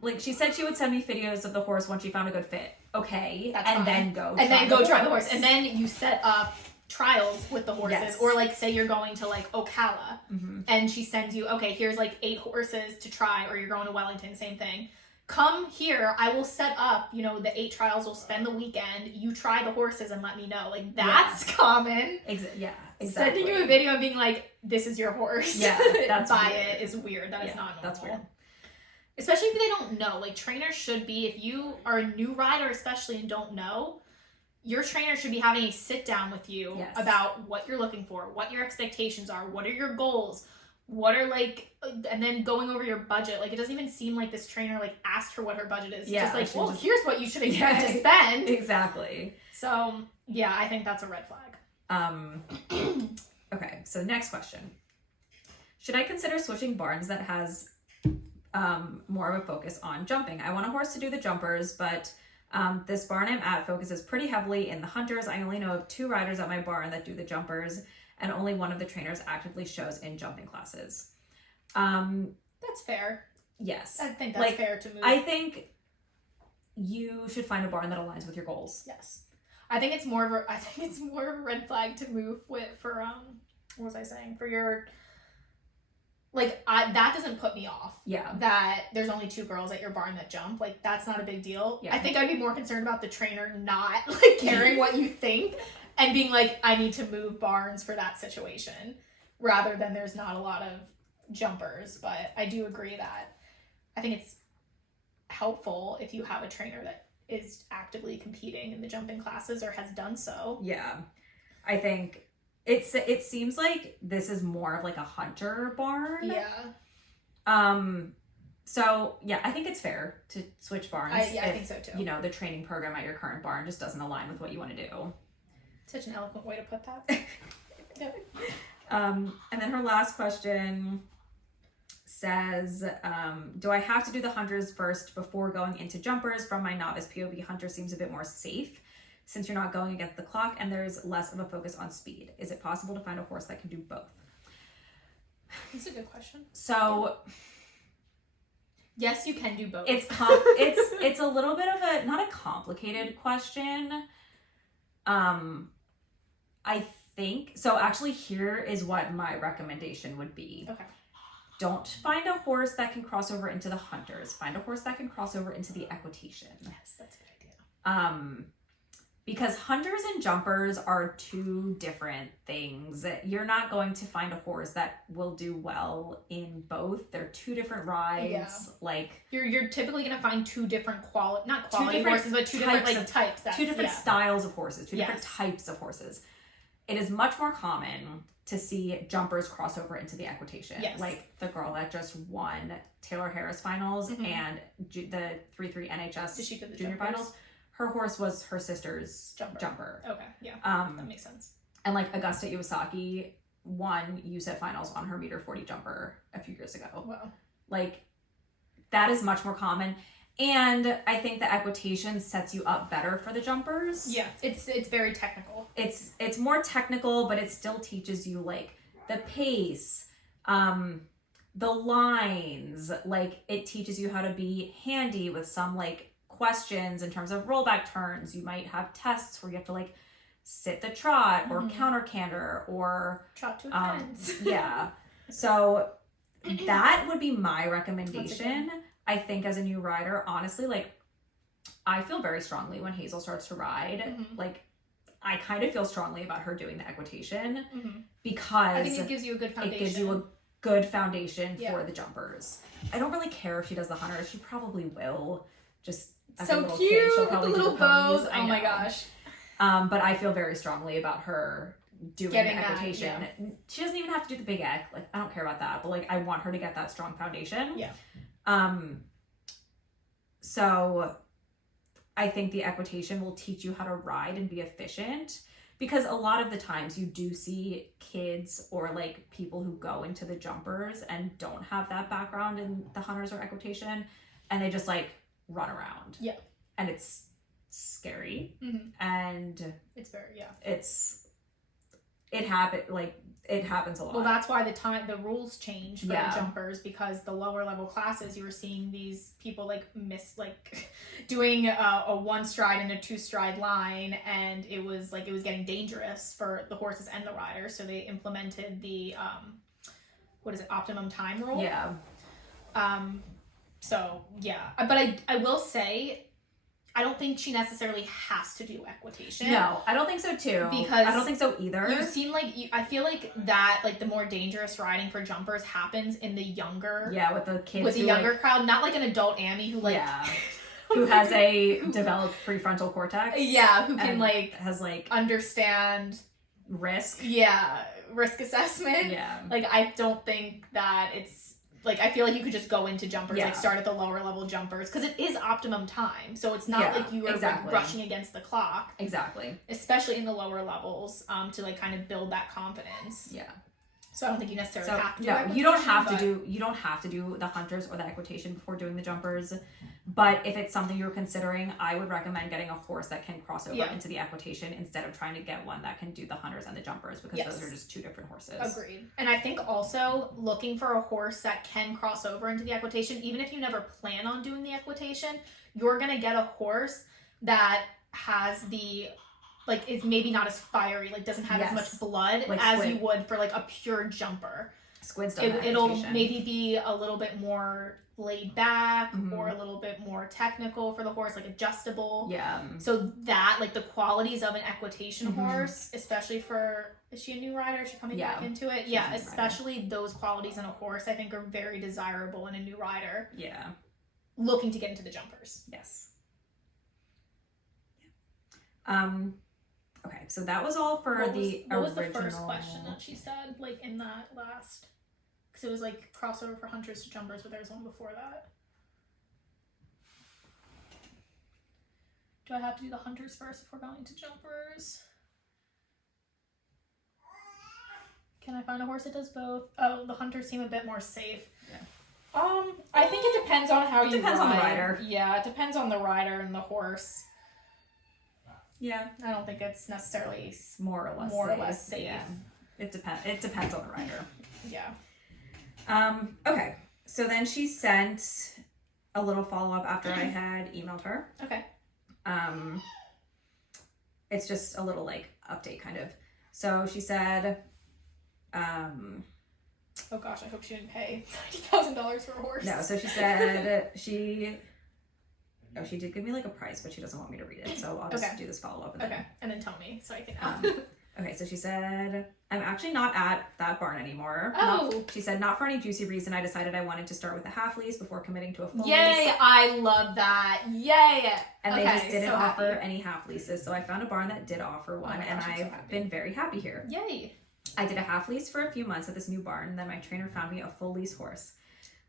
Like, she said she would send me videos of the horse once she found a good fit. Okay. That's and fine. Then go and then go try the horse. And then you set up trials with the horses. Yes. Or, like, say you're going to, like, Ocala. Mm-hmm. And she sends you, okay, here's, like, 8 horses to try. Or you're going to Wellington, same thing. Come here, I will set up, you know, the 8 trials, we'll spend the weekend, you try the horses and let me know. Like, that's common. Yeah, exactly. Sending you a video and being like, this is your horse. Yeah, that's buy weird. it is weird. That is not normal. That's weird. Especially if they don't know. Like, trainers should be, if you are a new rider especially and don't know, your trainer should be having a sit down with you about what you're looking for, what your expectations are, what are your goals, what are, like, and then going over your budget. Like, it doesn't even seem like this trainer, like, asked her what her budget is. Yeah, just like, well, here's what you should expect to spend. Exactly. So, yeah, I think that's a red flag. Okay, so next question. Should I consider switching barns that has more of a focus on jumping? I want a horse to do the jumpers, but this barn I'm at focuses pretty heavily in the hunters. I only know of 2 riders at my barn that do the jumpers, and only one of the trainers actively shows in jumping classes. That's fair. Yes. I think that's fair to move. I think you should find a barn that aligns with your goals. Yes. I think it's more of a red flag to move with for what was I saying? For your, like, that doesn't put me off. Yeah. That there's only 2 girls at your barn that jump. Like, that's not a big deal. Yeah. I think I'd be more concerned about the trainer not, like, caring what you think and being like, I need to move barns for that situation, rather than there's not a lot of jumpers. But I do agree that I think it's helpful if you have a trainer that is actively competing in the jumping classes or has done so. Yeah. I think it seems like this is more of, like, a hunter barn. Yeah. So, yeah, I think it's fair to switch barns. I think so too. You know, the training program at your current barn just doesn't align with what you want to do. Such an eloquent way to put that. Yeah. And then her last question says, do I have to do the hunters first before going into jumpers? From my novice POV, hunter seems a bit more safe since you're not going against the clock and there's less of a focus on speed. Is it possible to find a horse that can do both? That's a good question. So, yes, you can do both. It's a little bit of a, not a complicated question. I think, so actually here is what my recommendation would be. Okay. don't find a horse that can cross over into the hunters. Find a horse that can cross over into the equitation. Yes, that's a good idea. Because hunters and jumpers are two different things. You're not going to find a horse that will do well in both. They're two different rides. Yeah. Like you're typically gonna find two different not quality horses, but two different like types. Two different styles of horses, two different types of horses. It is much more common to see jumpers cross over into the equitation. Yes. Like the girl that just won Taylor Harris finals and the 3-3 NHS junior finals. Her horse was her sister's jumper. Okay, yeah, that makes sense. And like Augusta Iwasaki won USET finals on her meter 40 jumper a few years ago. Wow. Like that is much more common. And I think the equitation sets you up better for the jumpers. Yeah, it's very technical. It's more technical, but it still teaches you like the pace, the lines. Like it teaches you how to be handy with some like questions in terms of rollback turns. You might have tests where you have to like sit the trot or counter canter or trot to a fence. Yeah. So that would be my recommendation. I think as a new rider, honestly, like I feel very strongly when Hazel starts to ride. Like I kind of feel strongly about her doing the equitation because I think it gives you a good foundation. It gives you a good foundation for the jumpers. I don't really care if she does the hunter. She probably will. Just as a little cute kid, she'll with the probably do little the ponies. bows. Oh my gosh. But I feel very strongly about her doing getting the equitation. She doesn't even have to do the big eq. Like I don't care about that, but like I want her to get that strong foundation. Yeah. So I think the equitation will teach you how to ride and be efficient, because a lot of the times you do see kids or like people who go into the jumpers and don't have that background in the hunters or equitation, and they just like run around. Yeah. And it's scary. And it's very it happens a lot. Well, that's why the rules change for the jumpers, because the lower level classes, you were seeing these people like doing a one stride and a two stride line, and it was getting dangerous for the horses and the riders. So they implemented the optimum time rule. Yeah. But I will say, I don't think she necessarily has to do equitation. No, I don't think so too. Because I don't think so either. You seem like I feel like that like the more dangerous riding for jumpers happens in the younger. Yeah, with the kids. With the younger crowd, not like an adult Ammy who like. Yeah. Who has a developed prefrontal cortex. Yeah, who can has understand risk. Yeah, risk assessment. Yeah. Like I don't think that it's. Like, I feel like you could just go into jumpers, like start at the lower level jumpers, because it is optimum time. So it's not like you are like rushing against the clock. Exactly. Especially in the lower levels, to like kind of build that confidence. Yeah. So I don't think you necessarily have to do you don't have to do the hunters or the equitation before doing the jumpers. But if it's something you're considering, I would recommend getting a horse that can cross over into the equitation instead of trying to get one that can do the hunters and the jumpers, because those are just two different horses. Agreed. And I think also looking for a horse that can cross over into the equitation, even if you never plan on doing the equitation, you're going to get a horse that has the like is maybe not as fiery, like doesn't have as much blood like as you would for like a pure jumper. Squid's it'll maybe be a little bit more laid back or a little bit more technical for the horse, like adjustable. Yeah. So that like the qualities of an equitation horse, especially for, is she a new rider? Is she coming back into it? Yeah, especially those qualities in a horse I think are very desirable in a new rider. Yeah. Looking to get into the jumpers. Yes. Okay, so that was all for what original. Was the first question that she said, like in that last? Because it was like crossover for hunters to jumpers, but there was one before that. Do I have to do the hunters first before going to jumpers? Can I find a horse that does both? Oh, the hunters seem a bit more safe. Yeah. I think it depends on how you ride. It depends on the rider. Yeah, it depends on the rider and the horse. Yeah. I don't think it's necessarily more or less safe. Yeah. It depends on the rider. Yeah. Okay. So then she sent a little follow-up after I had emailed her. Okay. It's just a little like update kind of. So she said, Oh gosh, I hope she didn't pay $90,000 for a horse. No, so she said she did give me like a price, but she doesn't want me to read it, so I'll just do this follow-up. And then tell me so I can Okay, so she said, I'm actually not at that barn anymore. Oh. She said, not for any juicy reason. I decided I wanted to start with a half lease before committing to a full lease. Yay, I love that. Yay. And they just didn't offer any half leases. So I found a barn that did offer one, and I've been very happy here. Yay. I did a half lease for a few months at this new barn, and then my trainer found me a full lease horse.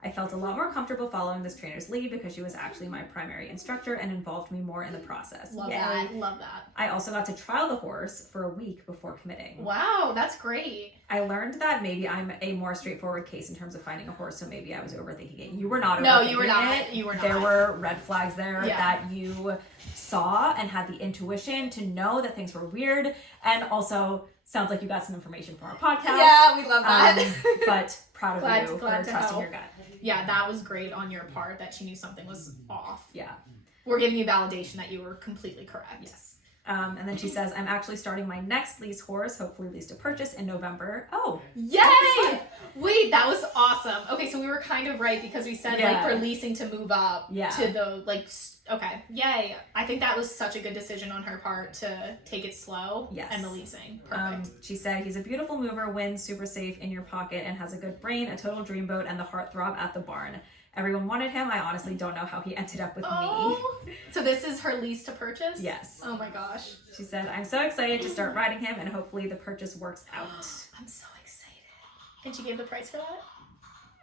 I felt a lot more comfortable following this trainer's lead because she was actually my primary instructor and involved me more in the process. Love that. Love that. I also got to trial the horse for a week before committing. Wow, that's great. I learned that maybe I'm a more straightforward case in terms of finding a horse, so maybe I was overthinking it. You were not overthinking it. No, you were not. You were not. There were red flags there that you saw and had the intuition to know that things were weird, and also sounds like you got some information from our podcast. Yeah, we love that. But proud of you for trusting help. your gut. Yeah, that was great on your part that she knew something was off. Yeah. We're giving you validation that you were completely correct. Yes. And then she says, I'm actually starting my next lease horse, hopefully lease to purchase in November. Oh. Yay! Wait, that was awesome. Okay, so we were kind of right because we said like for leasing to move up to the like, okay. Yay. I think that was such a good decision on her part to take it slow. Yes. And the leasing. Perfect. She said, he's a beautiful mover, wins, super safe in your pocket, and has a good brain, a total dreamboat, and the heartthrob at the barn. Everyone wanted him. I honestly don't know how he ended up with me. So this is her lease to purchase? Yes. Oh my gosh. She said, I'm so excited to start riding him, and hopefully the purchase works out. I'm so excited. And she gave the price for that?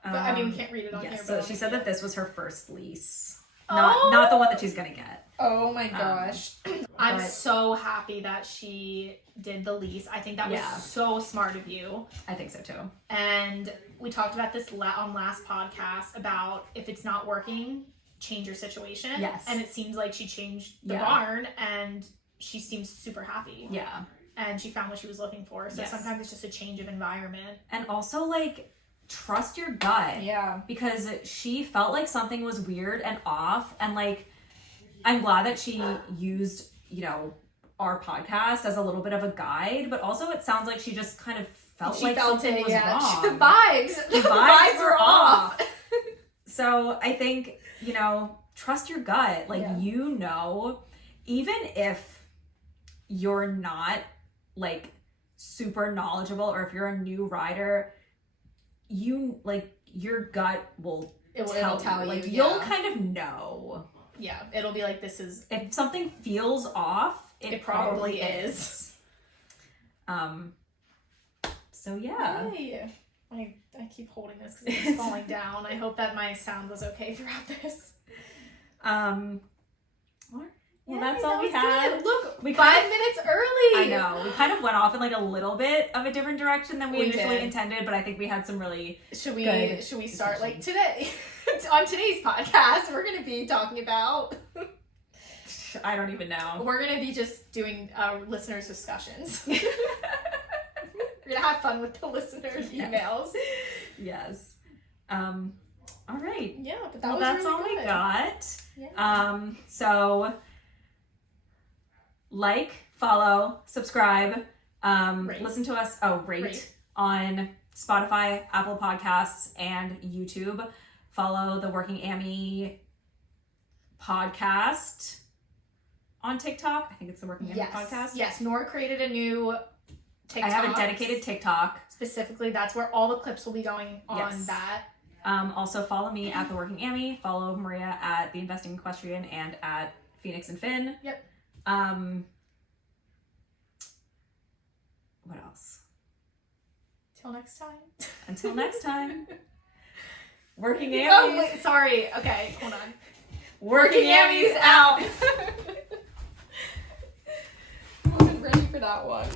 But I mean, we can't read it on here. So she said that this was her first lease. Not the one that she's going to get. Oh my gosh. I'm so happy that she did the lease. I think that was so smart of you. I think so too. And we talked about this on last podcast about if it's not working, change your situation. Yes. And it seems like she changed the barn and she seems super happy. Yeah. And she found what she was looking for. So sometimes it's just a change of environment. And also like trust your gut. Yeah. Because she felt like something was weird and off, and like I'm glad that she used, our podcast as a little bit of a guide, but also it sounds like she just kind of felt something was wrong. The vibes were off. So I think, trust your gut. Like, even if you're not like super knowledgeable or if you're a new rider, your gut will tell you. Like, you'll kind of know. Yeah, it'll be like, this is... If something feels off, it probably is. So, yeah. Yay. I keep holding this because it's falling down. I hope that my sound was okay throughout this. Well, that's all we had. Good. Look, 5 minutes early. I know. We kind of went off in like a little bit of a different direction than we initially intended, but I think we had some really Should we start like today? On today's podcast, we're going to be talking about... I don't even know. We're going to be just doing listeners' discussions. We're going to have fun with the listeners' emails. Yes. All right. Yeah, but that's really all we got. Yeah. So... like, follow, subscribe, listen to us, rate on Spotify, Apple Podcasts, and YouTube. Follow the Working Ammy podcast on TikTok. I think it's the Working Ammy podcast. Yes, Nora created a new TikTok. I have a dedicated TikTok. Specifically, that's where all the clips will be going on that. Also, follow me at the Working Ammy. Follow Maria at the Investing Equestrian and at Phoenix and Finn. Yep. What else? Until next time. Working Ammys. Oh, wait, sorry. Okay, hold on. Working Ammys out. I wasn't ready for that one.